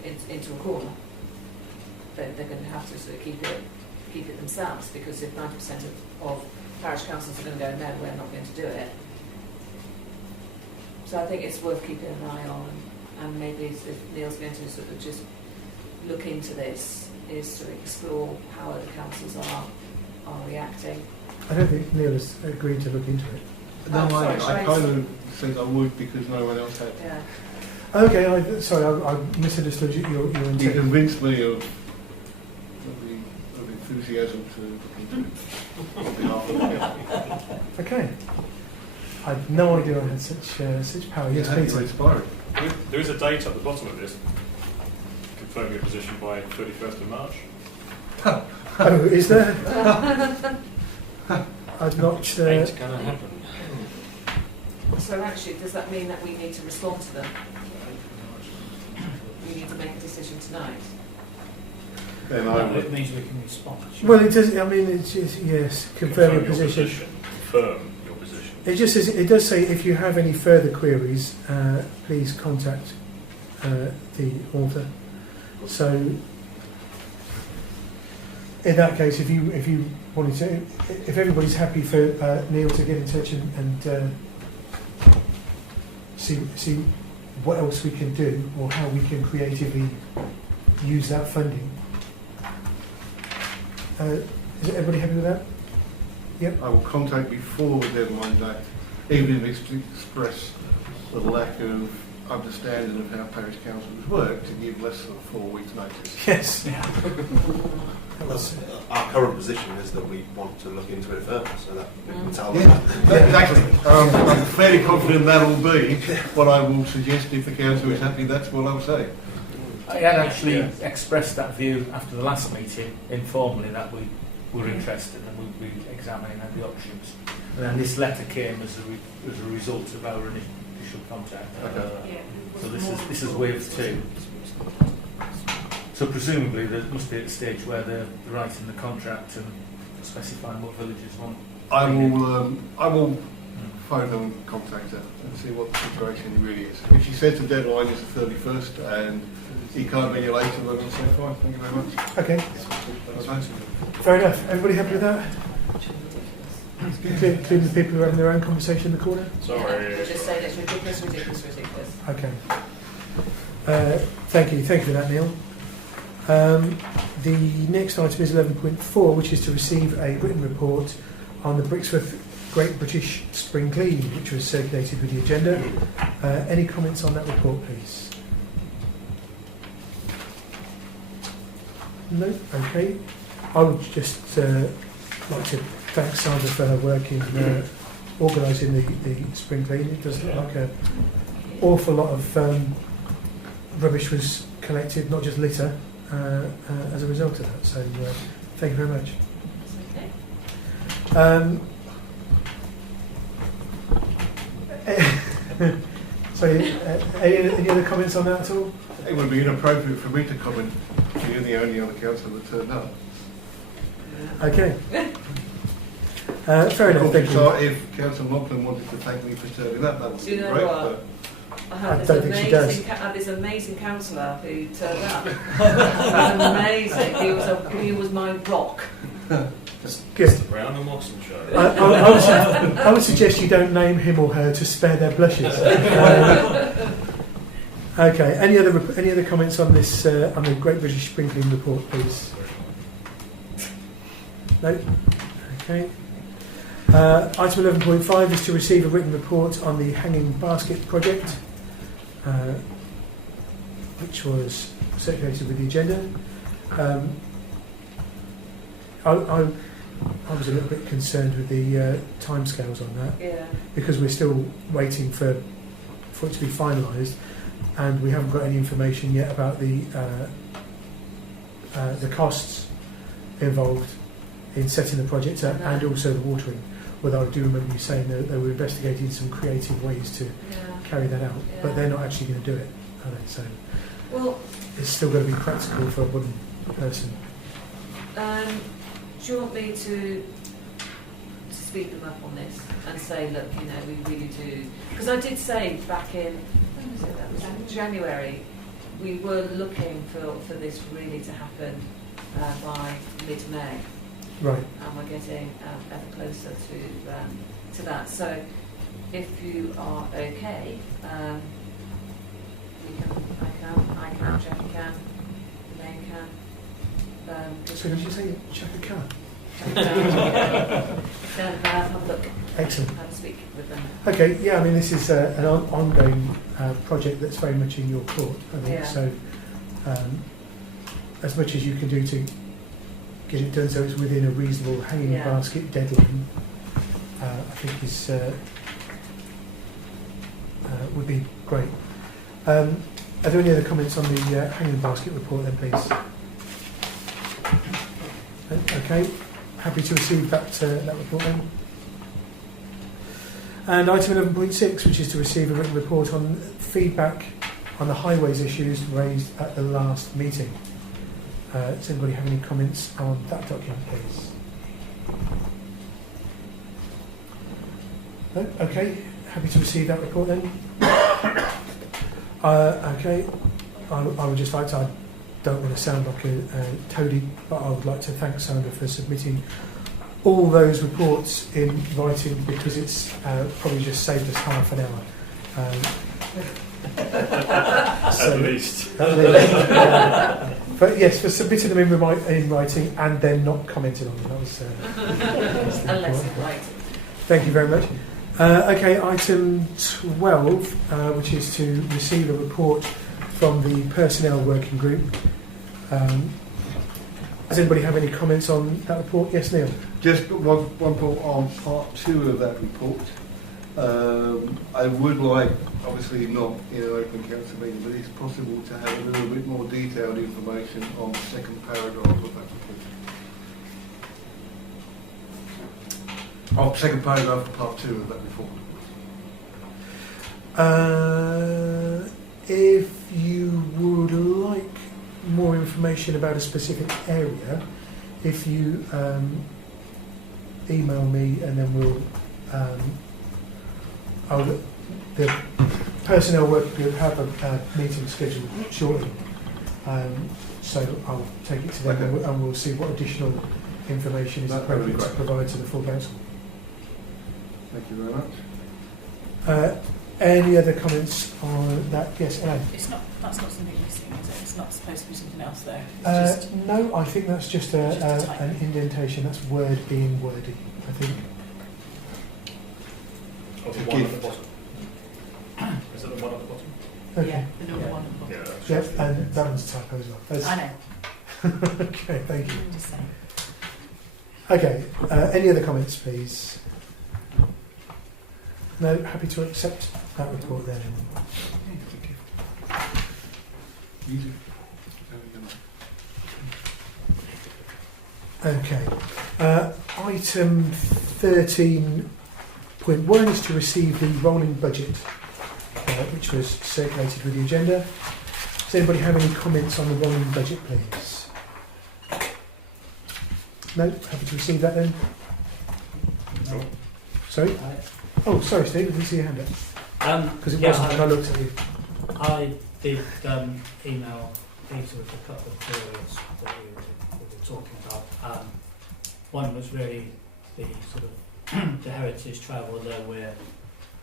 into a corner. They're going to have to sort of keep it themselves, because if 90% of parish councils are going to go, no, we're not going to do it. So I think it's worth keeping an eye on, and maybe if Neil's going to sort of just look into this, is to explore how other councils are reacting. I don't think Neil has agreed to look into it. No, sorry, I kind of said I would because no one else had. Yeah. Okay, I misunderstood your intent. You convinced me of enthusiasm to look into it on behalf of the Okay. I had no idea I had such power. Yes, you're Peter. inspiring. There is a date at the bottom of this, confirming your position by 31st of March. Oh, is there? I've not. Ain't gonna happen. So actually, does that mean that we need to respond to them? We need to make a decision tonight. Then it means we can respond. Well, it does. I mean, it's just, yes, confirm your position. Confirm your position. It just says, it does say if you have any further queries, please contact the author. So, in that case, if you wanted to, if everybody's happy for Neil to get in touch and see what else we can do or how we can creatively use that funding. Is everybody happy with that? Yep. I will contact before the deadline day, even if it's to express the lack of understanding of how parish councils work, to give less than 4 weeks' notice. Yes. Yeah. Our current position is that we want to look into it further, so that we can tell them. Exactly. I'm fairly confident that will be what I will suggest. If the council is happy, that's what I'll say. I had actually expressed that view after the last meeting informally, that we were interested and we'd be examining the options. And then this letter came as a result of our initial contact. So this is wave 2. So presumably there must be at a stage where they're writing the contract and specifying what villages want. I will phone them and contact her and see what the situation really is. If she says the deadline is the 31st and he can't be any later, then I'll say fine, thank you very much. Okay. That's fine. Fair enough. Everybody happy with that? Including the people who are having their own conversation in the corner? Sorry. We're just saying it's ridiculous. Okay. Thank you for that, Neil. The next item is 11.4, which is to receive a written report on the Brixworth Great British Spring Clean, which was circulated with the agenda. Any comments on that report, please? No? Okay. I would just like to thank Sandra for her work in organising the spring clean. It does look like an awful lot of rubbish was collected, not just litter, as a result of that. So thank you very much. So any other comments on that at all? It would be inappropriate for me to comment. You're the only other councillor that turned up. Okay. Fair enough. Thank you. If Councillor Monckland wanted to thank me for turning up, that would Do be you know great. what? I don't think she does. I had this amazing councillor who turned up. It was amazing. He was my rock. Good. Brown and Moxon show. I would suggest you don't name him or her to spare their blushes. Okay. Any other comments on this on the Great British Sprinkling Report, please? No. Okay. Item 11.5 is to receive a written report on the hanging basket project, which was circulated with the agenda. I was a little bit concerned with the timescales on that, because we're still waiting for it to be finalised, and we haven't got any information yet about the costs involved in setting the project up and also the watering. Although I do remember you saying that they were investigating some creative ways to carry that out, but they're not actually going to do it, are they? So it's still going to be practical for one person. Do you want me to speed them up on this and say, look, you know, we really do? Because I did say back in, when was it? That was January. We were looking for this really to happen by mid-May. Right. And we're getting ever closer to that. So, if you are okay, I can, Jackie can, Elaine can. So did you say Chaka Khan? Have a look. Excellent. Have a speak with them. Okay, yeah, I mean, this is an ongoing project that's very much in your court, I think. So, as much as you can do to get it done so it's within a reasonable hanging basket deadline, I think is would be great. Are there any other comments on the hanging basket report then, please? Okay, happy to receive that report then. And item 11.6, which is to receive a written report on feedback on the highways issues raised at the last meeting. Does anybody have any comments on that document, please? No? Okay, happy to receive that report then. Okay, I would just like to, I don't want to sound like a toady, but I would like to thank Sandra for submitting all those reports in writing, because it's probably just saved us half an hour. At least. But yes, for submitting them in writing and then not commenting on them. That was Unless it's right. Thank you very much. Okay, item 12, which is to receive a report from the personnel working group. Does anybody have any comments on that report? Yes, Neil. Just one point on part 2 of that report. I would like, obviously not in an open council meeting, but it's possible to have a little bit more detailed information on the second paragraph of that report. Second paragraph of part 2 of that report. If you would like more information about a specific area, if you email me, and then we'll the personnel working group have a meeting scheduled shortly, so I'll take it to them, and we'll see what additional information is appropriate to provide to the full council. Thank you very much. Any other comments on that? Yes, Elaine. That's not something missing, is it? It's not supposed to be something else there. No, I think that's just an indentation. That's word being wordy, I think. Oh, the one at the bottom. Is it the one at the bottom? Okay. Yeah, the number one at the bottom. Yeah, and that one's a typo as well. I know. Okay, thank you. I'm just saying. Okay, any other comments, please? No, happy to accept that report then. Okay. Item 13.1 is to receive the rolling budget, which was circulated with the agenda. Does anybody have any comments on the rolling budget, please? No? Happy to receive that then? No. Sorry? Oh, sorry, Steve, I didn't see your hand up. Because it wasn't when I looked at you. I did email Peter with a couple of queries that we were talking about. One was really the sort of the heritage trail, although we're,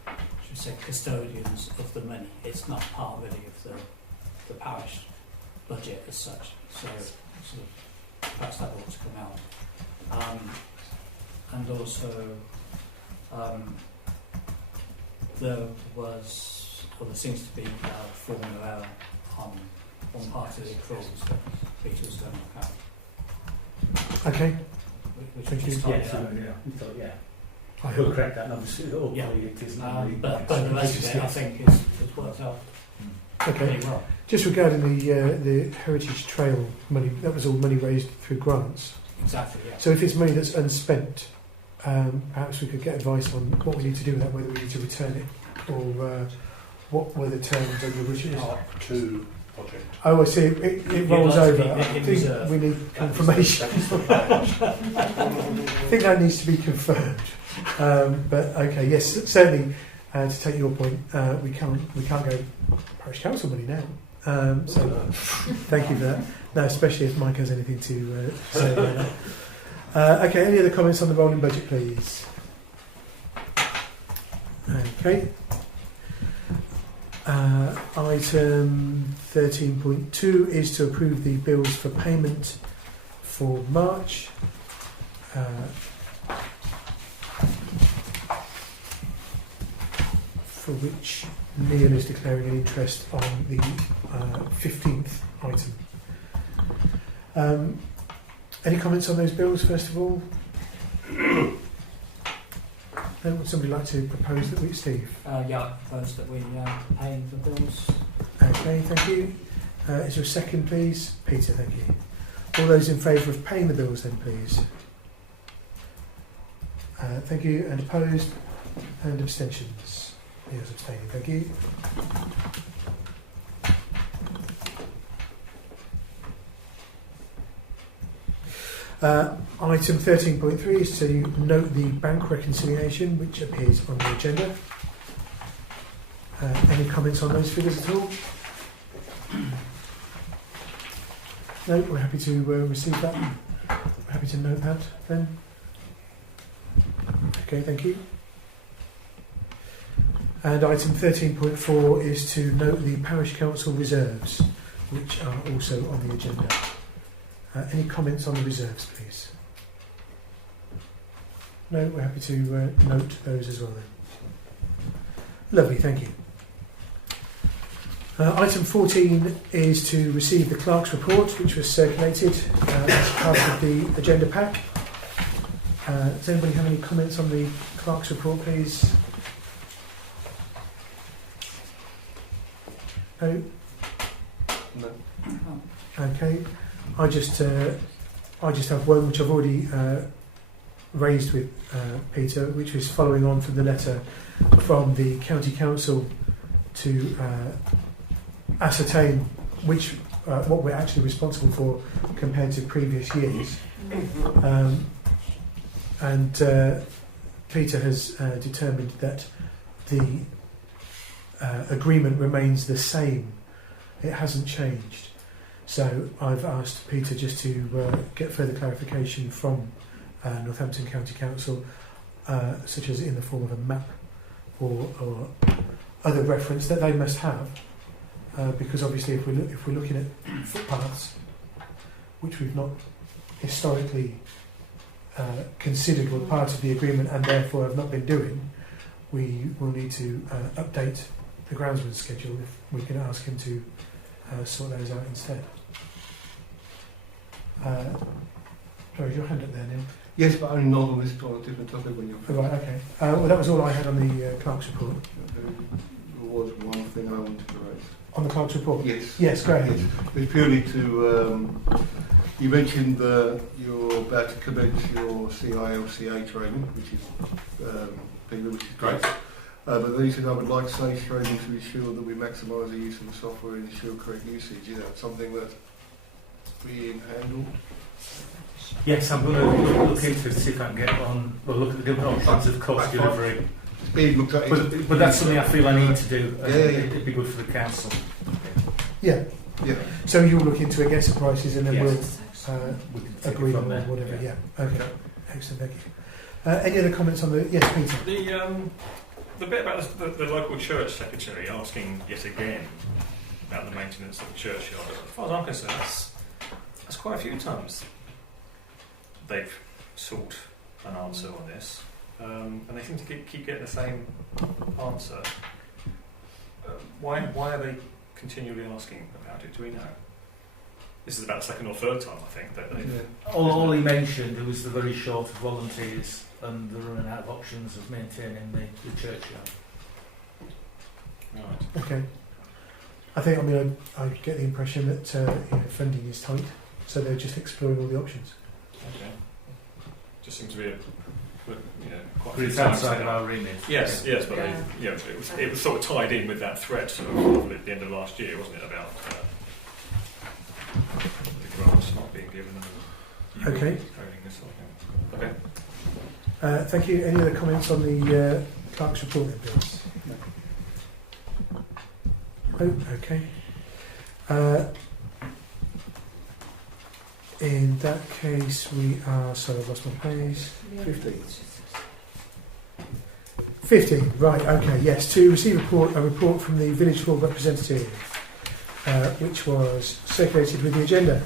should we say, custodians of the money. It's not part really of the parish budget as such. So sort of perhaps that ought to come out. And also there seems to be a formula error on one part of the accruals that Peter was going to look at. Okay. Which Thank we you. just Yeah, tidied up. yeah. I We'll hope. correct that, and obviously, hopefully Yeah. it isn't. But the rest of it, I think, is worked out Okay. pretty well. Just regarding the Heritage Trail money, that was all money raised through grants. Exactly, yeah. So if it's money that's unspent, perhaps we could get advice on what we need to do with that, whether we need to return it or what were the terms under which it was. Part 2 project. Oh, I see. It rolls like to over. keep I it in think reserve. we need confirmation. I think that needs to be confirmed. But okay, yes, certainly. To take your point, we can't go parish council money now. So thank you for that. No, especially if Mike has anything to say about that. Okay, any other comments on the rolling budget, please? Okay. Item 13.2 is to approve the bills for payment for March. For which Neil is declaring an interest on the 15th item. Any comments on those bills, first of all? Would somebody like to propose that we, Steve? Yeah, I propose that we pay the bills. Okay, thank you. Is there a second, please? Peter, thank you. All those in favour of paying the bills, then, please. Thank you. And opposed? And abstentions? Yes, abstaining. Thank you. Item 13.3 is to note the bank reconciliation, which appears on the agenda. Any comments on those figures at all? No, we're happy to receive that. We're happy to note that then. Okay, thank you. And item 13.4 is to note the parish council reserves, which are also on the agenda. Any comments on the reserves, please? No, we're happy to note those as well then. Lovely, thank you. Item 14 is to receive the clerk's report, which was circulated as part of the agenda pack. Does anybody have any comments on the clerk's report, please? No? No. Okay. I just have one which I've already raised with Peter, which is following on from the letter from the county council to ascertain what we're actually responsible for compared to previous years. And Peter has determined that the agreement remains the same. It hasn't changed. So I've asked Peter just to get further clarification from Northampton County Council, such as in the form of a map or other reference that they must have, because obviously if we're looking at footpaths, which we've not historically considered were part of the agreement and therefore have not been doing, we will need to update the groundsman's schedule if we can ask him to sort those out instead. Sorry, is your hand up there, Neil? Yes, but only not on this on a different topic when you're Oh, right, okay. Well, that was all I had on the clerk's report. There was one thing I wanted to raise. On the clerk's report? Yes. Yes, go ahead. Yes. It's purely to, you mentioned you're about to commence your CILCA training, which is great. But then you said I would like safe training to ensure that we maximise the use of the software and ensure correct usage. Is that something that's being handled? Yes, I'm going to look into it, see if I can get on, well, look at the different options of cost delivery. It's being looked at. But that's something I feel I need to do. Yeah. It'd be good for the council. Yeah. Yeah. So you'll look into it, get some prices, and then Yes. we'll We can take agree it on from there. whatever. Yeah. Okay. Excellent. Thank you. Any other comments on the? Yes, Peter. The bit about the local church secretary asking yet again about the maintenance of the churchyard, as far as I'm concerned, that's quite a few times they've sought an answer on this, and they seem to keep getting the same answer. Why are they continually asking about it? Do we know? This is about the second or third time, I think, that they've... Yeah. All he mentioned was the very short of volunteers and the running out of options of maintaining the churchyard. Right. Okay. I get the impression that funding is tight, so they're just exploring all the options. Okay. Just seems to be quite a But few it's times outside now. of our remit. Yes, but Yeah. it was sort of tied in with that threat sort of at the end of last year, wasn't it, about the grants not being given and Okay. training this sort of thing. Okay. Thank you. Any other comments on the clerk's report, then, please? Oh, okay. In that case, we are. Sorry, I've lost my place. 15. 15. Right. Okay. Yes. To receive a report from the village hall representative, which was circulated with the agenda.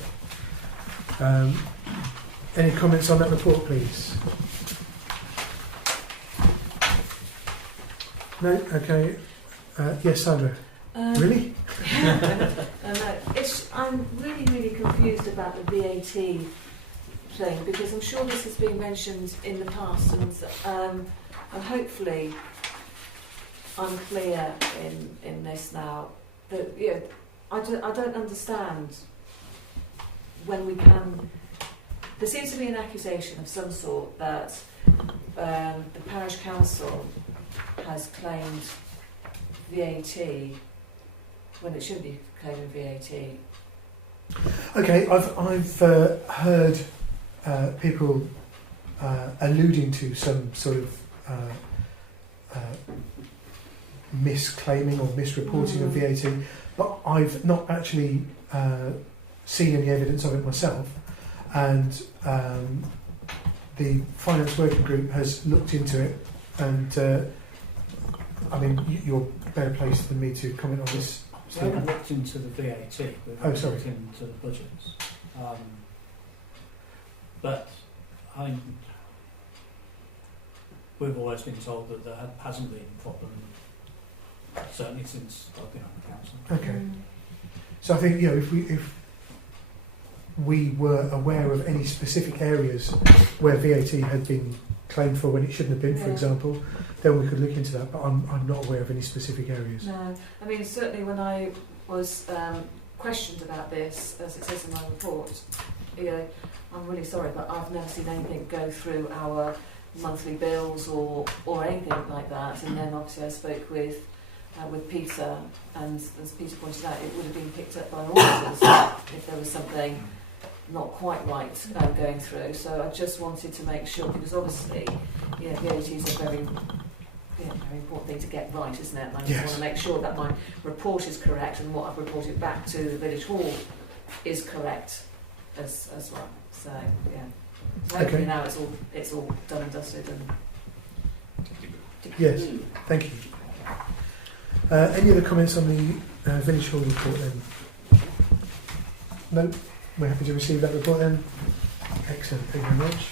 Any comments on that report, please? No? Okay. Yes, Sandra. Really? I'm really confused about the VAT thing, because I'm sure this has been mentioned in the past, and hopefully I'm clear in this now. That I don't understand when we can. There seems to be an accusation of some sort that the parish council has claimed VAT when it should be claiming VAT. Okay, I've heard people alluding to some sort of misclaiming or misreporting of VAT, but I've not actually seen any evidence of it myself. And the finance working group has looked into it, and I mean, you're better placed than me to comment on this. We haven't looked into the VAT, we've sorry. looked into the budgets. But we've always been told that there hasn't been a problem, certainly since I've been on the council. Okay. So I think, if we were aware of any specific areas where VAT had been claimed for when it shouldn't have been, for example, then we could look into that, but I'm not aware of any specific areas. No, I mean, certainly when I was questioned about this, as it says in my report, I'm really sorry, but I've never seen anything go through our monthly bills or anything like that. And then obviously I spoke with Peter, and as Peter pointed out, it would have been picked up by auditors if there was something not quite right going through. So I just wanted to make sure, because obviously, VAT is a very important thing to get right, isn't it? And I just want to make sure that my report is correct and what I've reported back to the village hall is correct as well. So so hopefully now it's all done and dusted and. Yes, thank you. Any other comments on the village hall report then? No? We're happy to receive that report then. Excellent, thank you very much.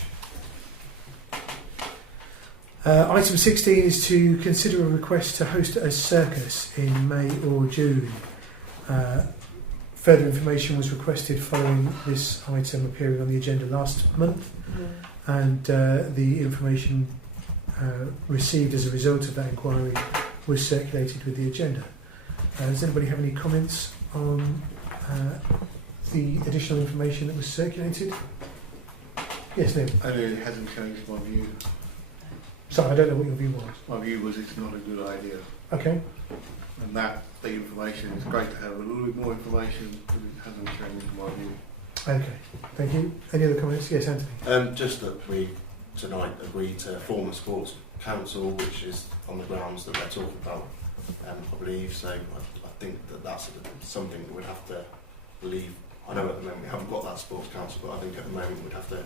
Item 16 is to consider a request to host a circus in May or June. Further information was requested following this item appearing on the agenda last month. and the information received as a result of that inquiry was circulated with the agenda. Does anybody have any comments on the additional information that was circulated? Yes, Neil. And it hasn't changed my view. Sorry, I don't know what your view was. My view was it's not a good idea. Okay. And that the information is great to have a little bit more information, but it hasn't changed my view. Okay, thank you. Any other comments? Yes, Anthony. Just that we tonight agreed to form a sports council, which is on the grounds that we're talking about, I believe. So I think that that's something that we'd have to leave. I know at the moment we haven't got that sports council, but I think at the moment we'd have to.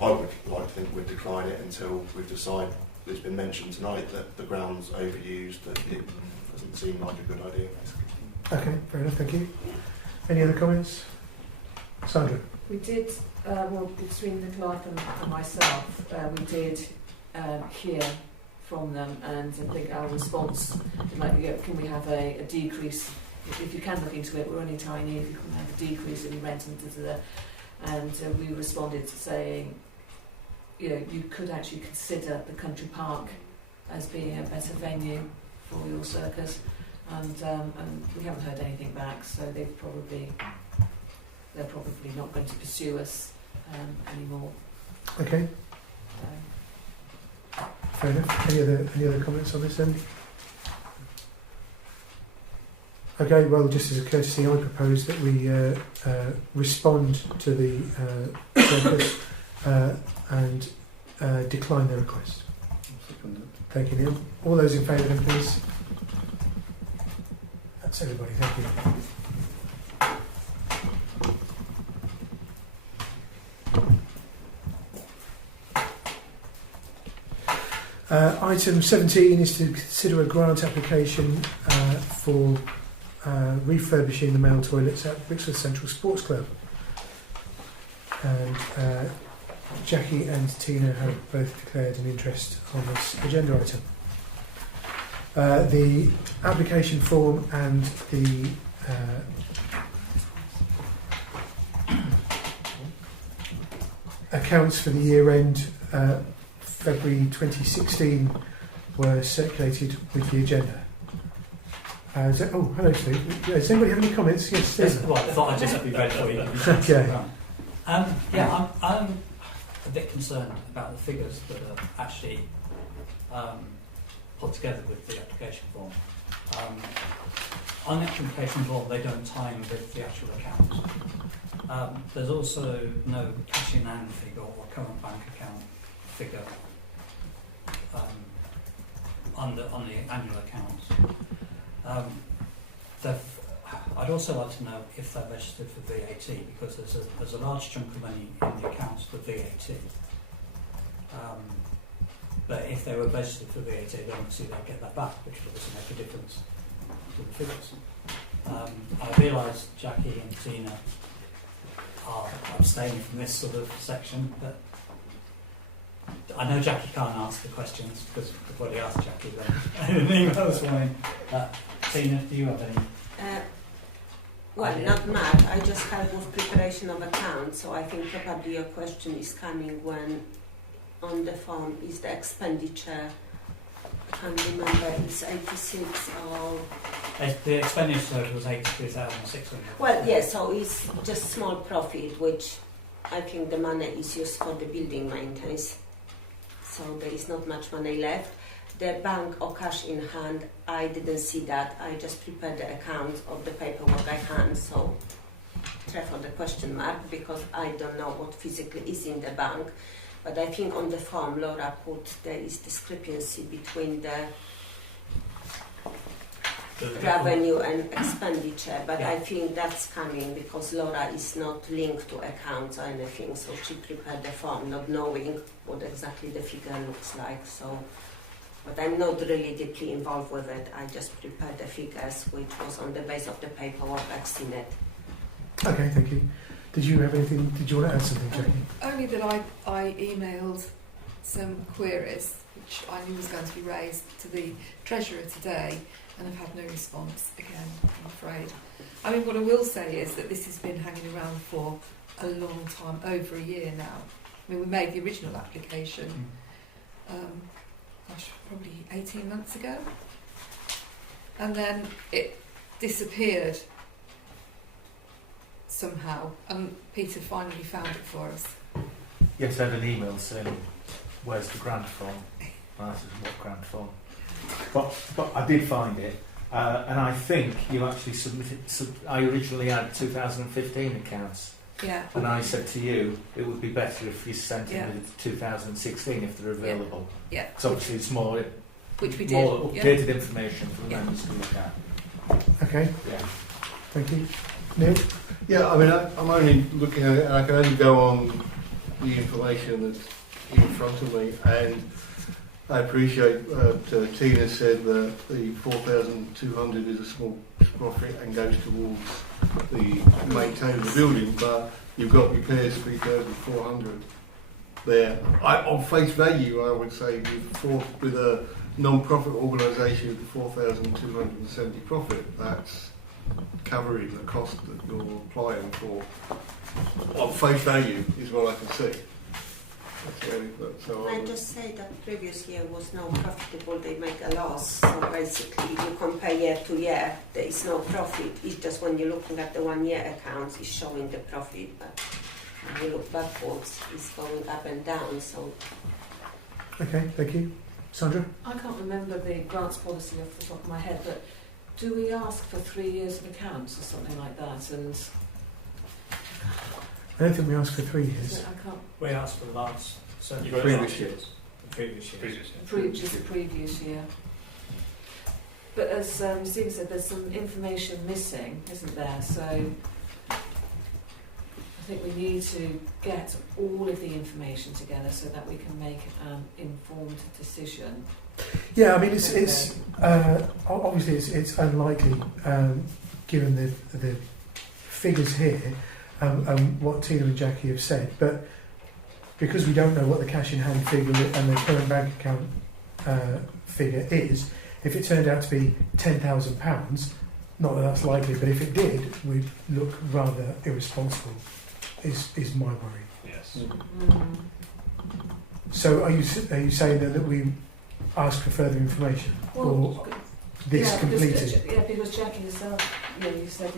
I would like to think we'd decline it until we decide. It's been mentioned tonight that the ground's overused. That it doesn't seem like a good idea. Okay, fair enough. Thank you. Any other comments? Sandra. We did, well, between the clerk and myself, we did hear from them, and I think our response, like, can we have a decrease? If you can look into it, we're only tiny. If you can have a decrease in rent and we responded to saying, you could actually consider the country park as being a better venue for your circus, and we haven't heard anything back, so they're probably not going to pursue us anymore. Okay. Fair enough. Any other comments on this then? Okay, well, just as a courtesy, I propose that we respond to the circus and decline the request. Thank you, Neil. All those in favour then, please. That's everybody. Thank you. Item 17 is to consider a grant application for refurbishing the male toilets at Brixworth Central Sports Club. And Jackie and Tina have both declared an interest on this agenda item. The application form and the accounts for the year end February 2016 were circulated with the agenda. Hello, Steve. Does anybody have any comments? Yes, Steve. Well, I thought I'd just be ready for you. Okay. I'm a bit concerned about the figures that are actually put together with the application form. On the application form, they don't tie in with the actual account. There's also no cash in hand figure or current bank account figure on the annual accounts. I'd also like to know if they're registered for VAT, because there's a large chunk of money in the accounts for VAT. But if they were registered for VAT, then obviously they'll get that back, which will obviously make a difference to the figures. I realise Jackie and Tina are abstaining from this sort of section, but I know Jackie can't answer the questions because I've already asked Jackie then in an email this morning. Tina, do you have any? Well, not much. I just help with preparation of accounts, so I think probably your question is coming when on the form is the expenditure. I can't remember, it's 86 or... The expenditure was 82,600. Well, yes, so it's just small profit, which I think the money is used for the building maintenance. So there is not much money left. The bank or cash in hand, I didn't see that. I just prepared the account of the paperwork I had, so therefore the question mark, because I don't know what physically is in the bank. But I think on the form Laura put there is discrepancy between the revenue and expenditure, but yeah. I think that's coming because Laura is not linked to accounts or anything, so she prepared the form not knowing what exactly the figure looks like. So, but I'm not really deeply involved with it. I just prepared the figures, which was on the base of the paperwork. I've seen it. Okay, thank you. Did you have anything? Did you want to add something, Jackie? Only that I emailed some queries which I knew was going to be raised to the Treasurer today, and I've had no response again, I'm afraid. I mean, what I will say is that this has been hanging around for a long time, over a year now, I mean, we made the original application, probably 18 months ago, and then it disappeared somehow, and Peter finally found it for us. Yes, I had an email saying, "Where's the grant from?" And I said, "What grant from?" But I did find it, and I think you actually submitted. I originally had 2015 accounts, Yeah. and I said to you it would be better if you sent Yeah. it with 2016 if they're available. Yeah. Because obviously it's more Which we did. more Yeah. updated information for the Yeah. members to look at. Okay, Yeah. thank you. Neil? Yeah, I mean, I'm only looking at it, and I can only go on the information that's in front of me, and I appreciate Tina said that the 4,200 is a small profit and goes towards the maintaining the building, but you've got repairs 3,400 there. On face value, I would say with a non-profit organisation with 4,270 profit, that's covering the cost that you're applying for. On face value is what I can see. Can I just say that previous year was no profitable, they make a loss, so basically you compare year to year, there is no profit, it's just when you're looking at the 1 year accounts, it's showing the profit, but when you look backwards, it's going up and down, so... Okay, thank you. Sandra? I can't remember the grants policy off the top of my head, but do we ask for 3 years of accounts or something like that? And I don't think we asked for 3 years. I can't. We asked for the last, certainly Previous for the last years. The previous years. Just the previous year. But as Stephen said, there's some information missing, isn't there? So I think we need to get all of the information together so that we can make an informed decision. Yeah, I mean, it's obviously it's unlikely, given the figures here, what Tina and Jackie have said, but because we don't know what the cash in hand figure and the current bank account figure is, if it turned out to be £10,000, not that that's likely, but if it did, we'd look rather irresponsible, is my worry. Yes. So are you saying then that we ask for further information, or this completed? Because Jackie yourself, you said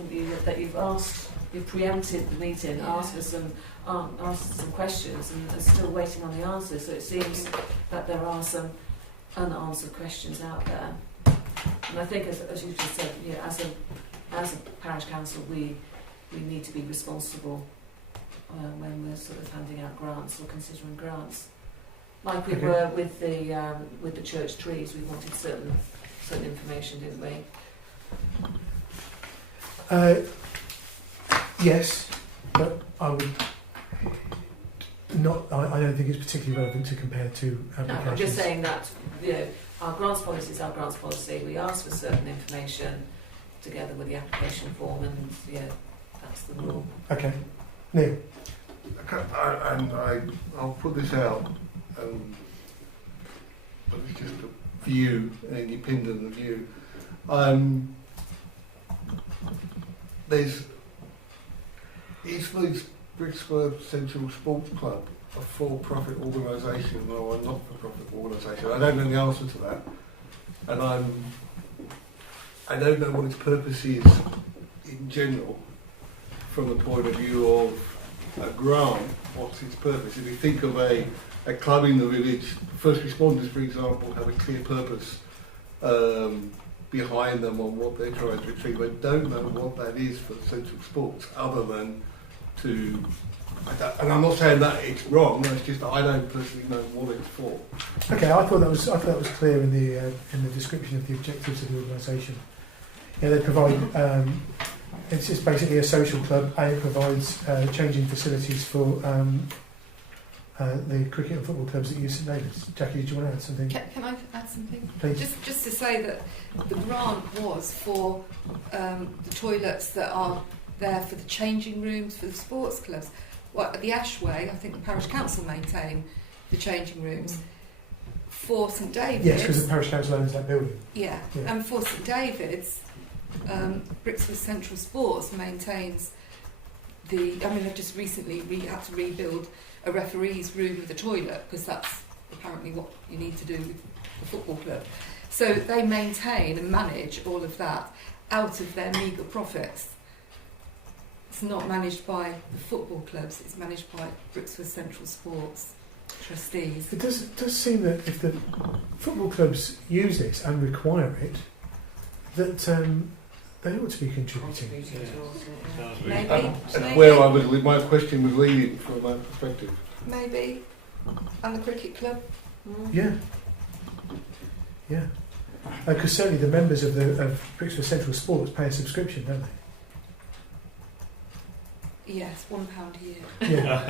that you've preempted the meeting, asked for some questions, and are still waiting on the answers. So it seems that there are some unanswered questions out there. And I think, as you just said, as a parish council, we need to be responsible when we're sort of handing out grants or considering grants. Like we were with the church trees, we wanted certain information, didn't we? Yes, but I would not. I don't think it's particularly relevant to compare two applications. No, I'm just saying that our grants policy is our grants policy. We ask for certain information together with the application form, and that's the rule. Okay, Neil. I'll put this out, but it's just a view, an independent view. There's Eastleigh Brixworth Central Sports Club, a for-profit organisation or a not-for-profit organisation. I don't know the answer to that, and I don't know what its purpose is in general from the point of view of a grant. What's its purpose? If you think of a club in the village, first responders, for example, have a clear purpose behind them on what they're trying to achieve. I don't know what that is for Central Sports, other than to. And I'm not saying that it's wrong. It's just that I don't personally know what it's for. Okay, I thought that was clear in the description of the objectives of the organisation. They provide. It's just basically a social club, and it provides changing facilities for the cricket and football clubs at St David's. Jackie, did you want to add something? Can I add something? Please. Just to say that the grant was for the toilets that are there for the changing rooms for the sports clubs. At the Ashway, I think the parish council maintain the changing rooms. For St David's, yes, because the parish council owns that building. Yeah, and for St David's, Brixworth Central Sports maintains they've just recently had to rebuild a referee's room with a toilet because that's apparently what you need to do with the football club. So they maintain and manage all of that out of their meagre profits. It's not managed by the football clubs, it's managed by Brixworth Central Sports trustees. It does seem that if the football clubs use this and require it, that they ought to be contributing. Maybe. That's where my question was leading from that perspective. Maybe. And the cricket club. Yeah. Yeah. Because certainly the members of Brixworth Central Sports pay a subscription, don't they? Yes, £1 a year. Yeah.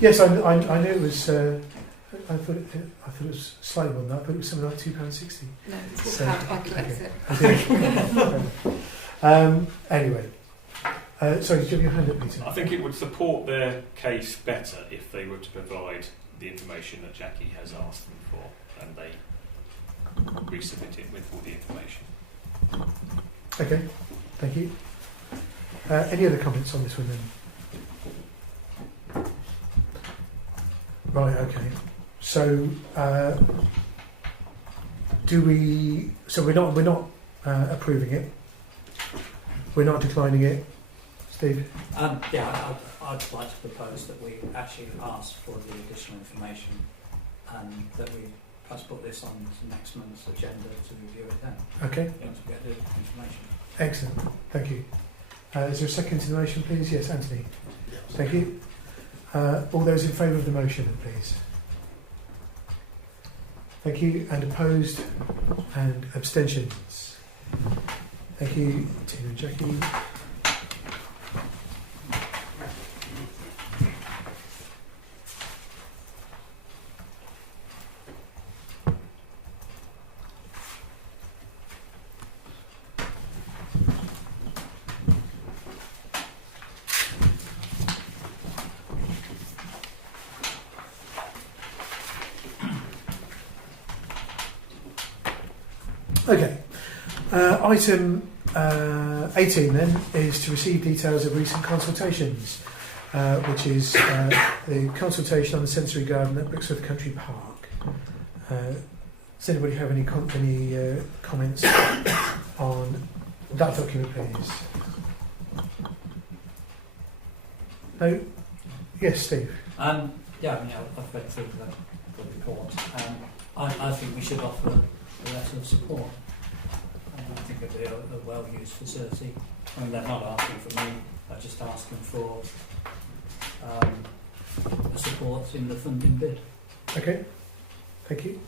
Yes, I knew it was. I thought it was slightly more than that. I thought it was something like £2.60. No, it's £1. I collect it. Anyway, sorry, did you have your hand up, Peter? I think it would support their case better if they were to provide the information that Jackie has asked them for, and they resubmit it with all the information. Okay, thank you. Any other comments on this one then? Right, okay. So, we're not approving it. We're not declining it. Steve? Yeah, I'd like to propose that we actually ask for the additional information and that we perhaps put this on to next month's agenda to review it then. Okay. Once we get the information. Excellent. Thank you. Is there a second to the motion, please? Yes, Anthony. Yes. Thank you. All those in favour of the motion, please. Thank you. And opposed and abstentions. Thank you, Tina and Jackie. Okay. Item 18 then is to receive details of recent consultations, which is the consultation on the sensory garden at Brixworth Country Park. Does anybody have any comments on that document, please? No? Yes, Steve. Yeah, I mean, I've read through the report. I think we should offer a letter of support. I think it'd be a well-used facility. I mean, they're not asking for me, they're just asking for a support in the funding bid. Okay, thank you.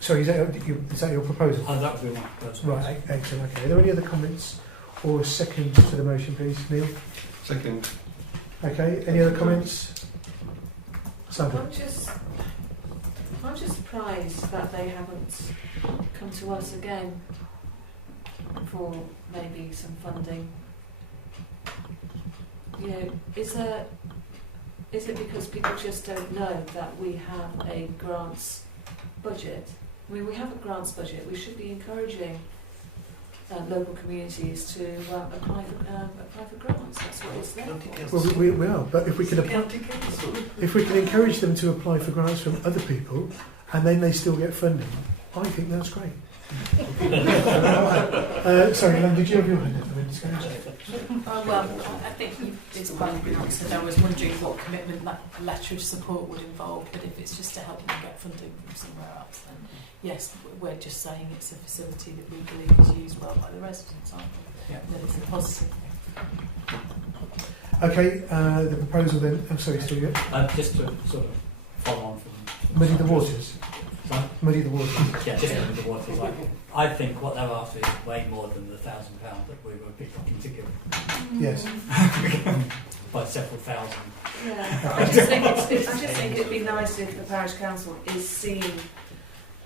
Sorry, is that your proposal? That would be my proposal. Right, excellent. Okay, are there any other comments or seconds to the motion, please, Neil? Second. Okay, any other comments? Sandra? I'm just surprised that they haven't come to us again for maybe some funding. You know, is it because people just don't know that we have a grants budget? I mean, we have a grants budget. We should be encouraging local communities to apply for grants. That's what it's there for. Well, we are, but if we can encourage them to apply for grants from other people, and then they still get funding, I think that's great. Sorry, Len, did you have your hand up? Well, I think it's quite been answered. I was wondering what commitment that letter of support would involve, but if it's just to help them get funding from somewhere else, then yes, we're just saying it's a facility that we believe is used well by the residents, aren't we? Yeah. That it's a positive thing. Okay, the proposal then. I'm sorry, Steve. Just to sort of follow on from Muddy the waters. Sorry? Muddy the waters. Yeah, just muddy the waters. I think what they're after is way more than the £1,000 that we were looking to give. Yes. By several thousand. Yeah, I just think it'd be nice if the parish council is seen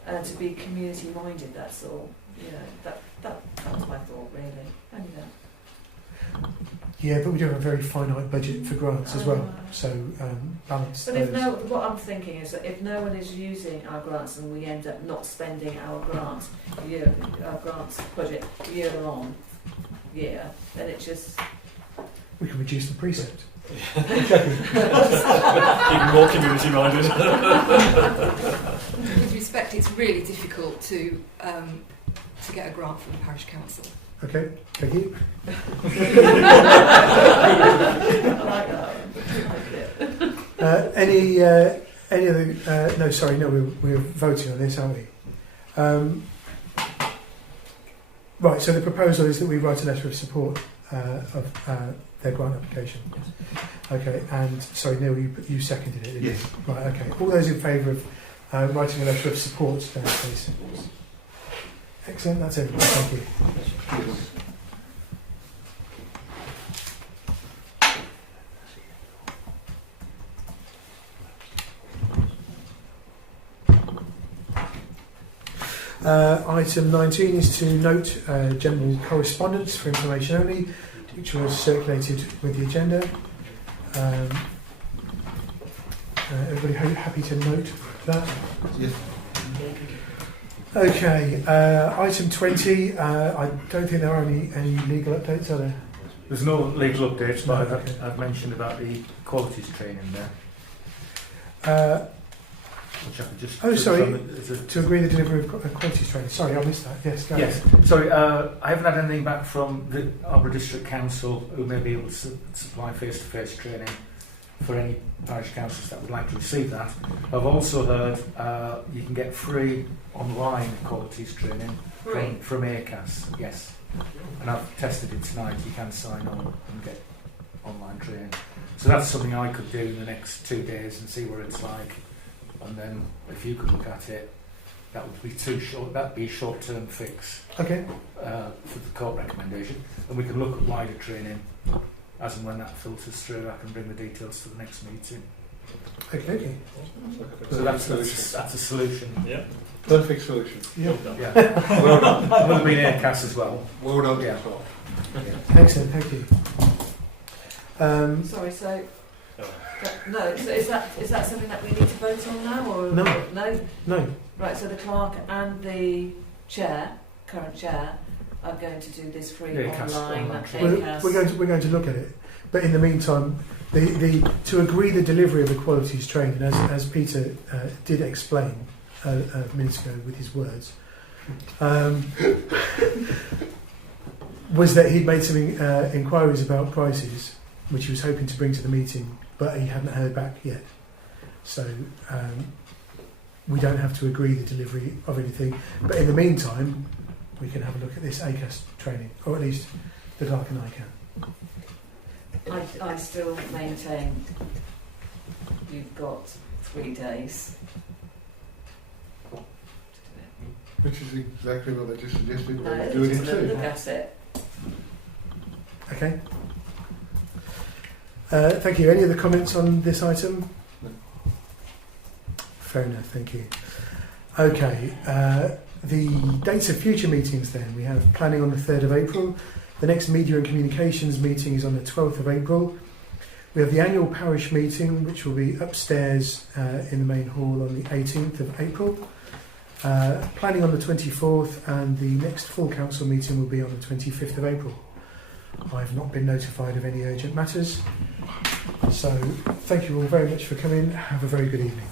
to be community minded. That's all. You know, that was my thought, really. Only that. Yeah, but we do have a very finite budget for grants as well, so balance But those. if what I'm thinking is that if no one is using our grants and we end up not spending our grants budget year on, year, then it just... We can reduce the precept. Even more community minded. With respect, it's really difficult to get a grant from the parish council. Okay, thank you. I like that. Any other? No, sorry, no. We're voting on this, aren't we? Right. So the proposal is that we write a letter of support of their grant application. Okay. And sorry, Neil, you seconded it. Didn't you? Yes. Right. Okay. All those in favour of writing a letter of support, please. Excellent. That's everyone. Thank you. Item 19 is to note general correspondence for information only, which was circulated with the agenda. Everybody happy to note that? Yes. Okay, item 20, I don't think there are any legal updates, are there? There's no legal updates, but No, okay. I've mentioned about the qualities training there, which I could just... Oh, sorry, as a- to agree the delivery of qualities training. Sorry, I missed that. Yes, go Yes, ahead. sorry, I haven't had anything back from the Arbor District Council, who may be able to supply face-to-face training for any parish councils that would like to receive that. I've also heard you can get free online qualities training from ACAS, yes. And I've tested it tonight, you can sign on and get online training. So that's something I could do in the next 2 days and see what it's like. And then if you could look at it, that would be too short, that'd be a short-term fix Okay, for the court recommendation. And we can look at wider training as and when that filters through. I can bring the details to the next meeting. okay. So that's a solution. Yeah. Perfect solution. Yeah. Yeah. Well done. There will be an AirCast as well. Well done. Yeah. Excellent, thank you. Sorry, so... No, so is that something that we need to vote on now, or No. No. No, Right. So the clerk and the current chair, are going to do this free Yeah, cast online. online. we're going to look at it. But in the meantime, to agree the delivery of the qualities training, as Peter did explain a minute ago with his words, was that he'd made some inquiries about prices, which he was hoping to bring to the meeting, but he hadn't heard back yet. So we don't have to agree the delivery of anything. But in the meantime, we can have a look at this ACAS training, or at least the clerk and I can. I still maintain you've got 3 days to do Which is exactly what they just suggested. it. We're No, doing it just too. look at it. Okay. Thank you. Any other comments on this item? No. Fair enough, thank you. Okay, the dates of future meetings then. We have planning on the 3rd of April. The next media and communications meeting is on the 12th of April. We have the annual parish meeting, which will be upstairs in the main hall on the 18th of April. Planning on the 24th, and the next full council meeting will be on the 25th of April. I've not been notified of any urgent matters. So thank you all very much for coming. Have a very good evening.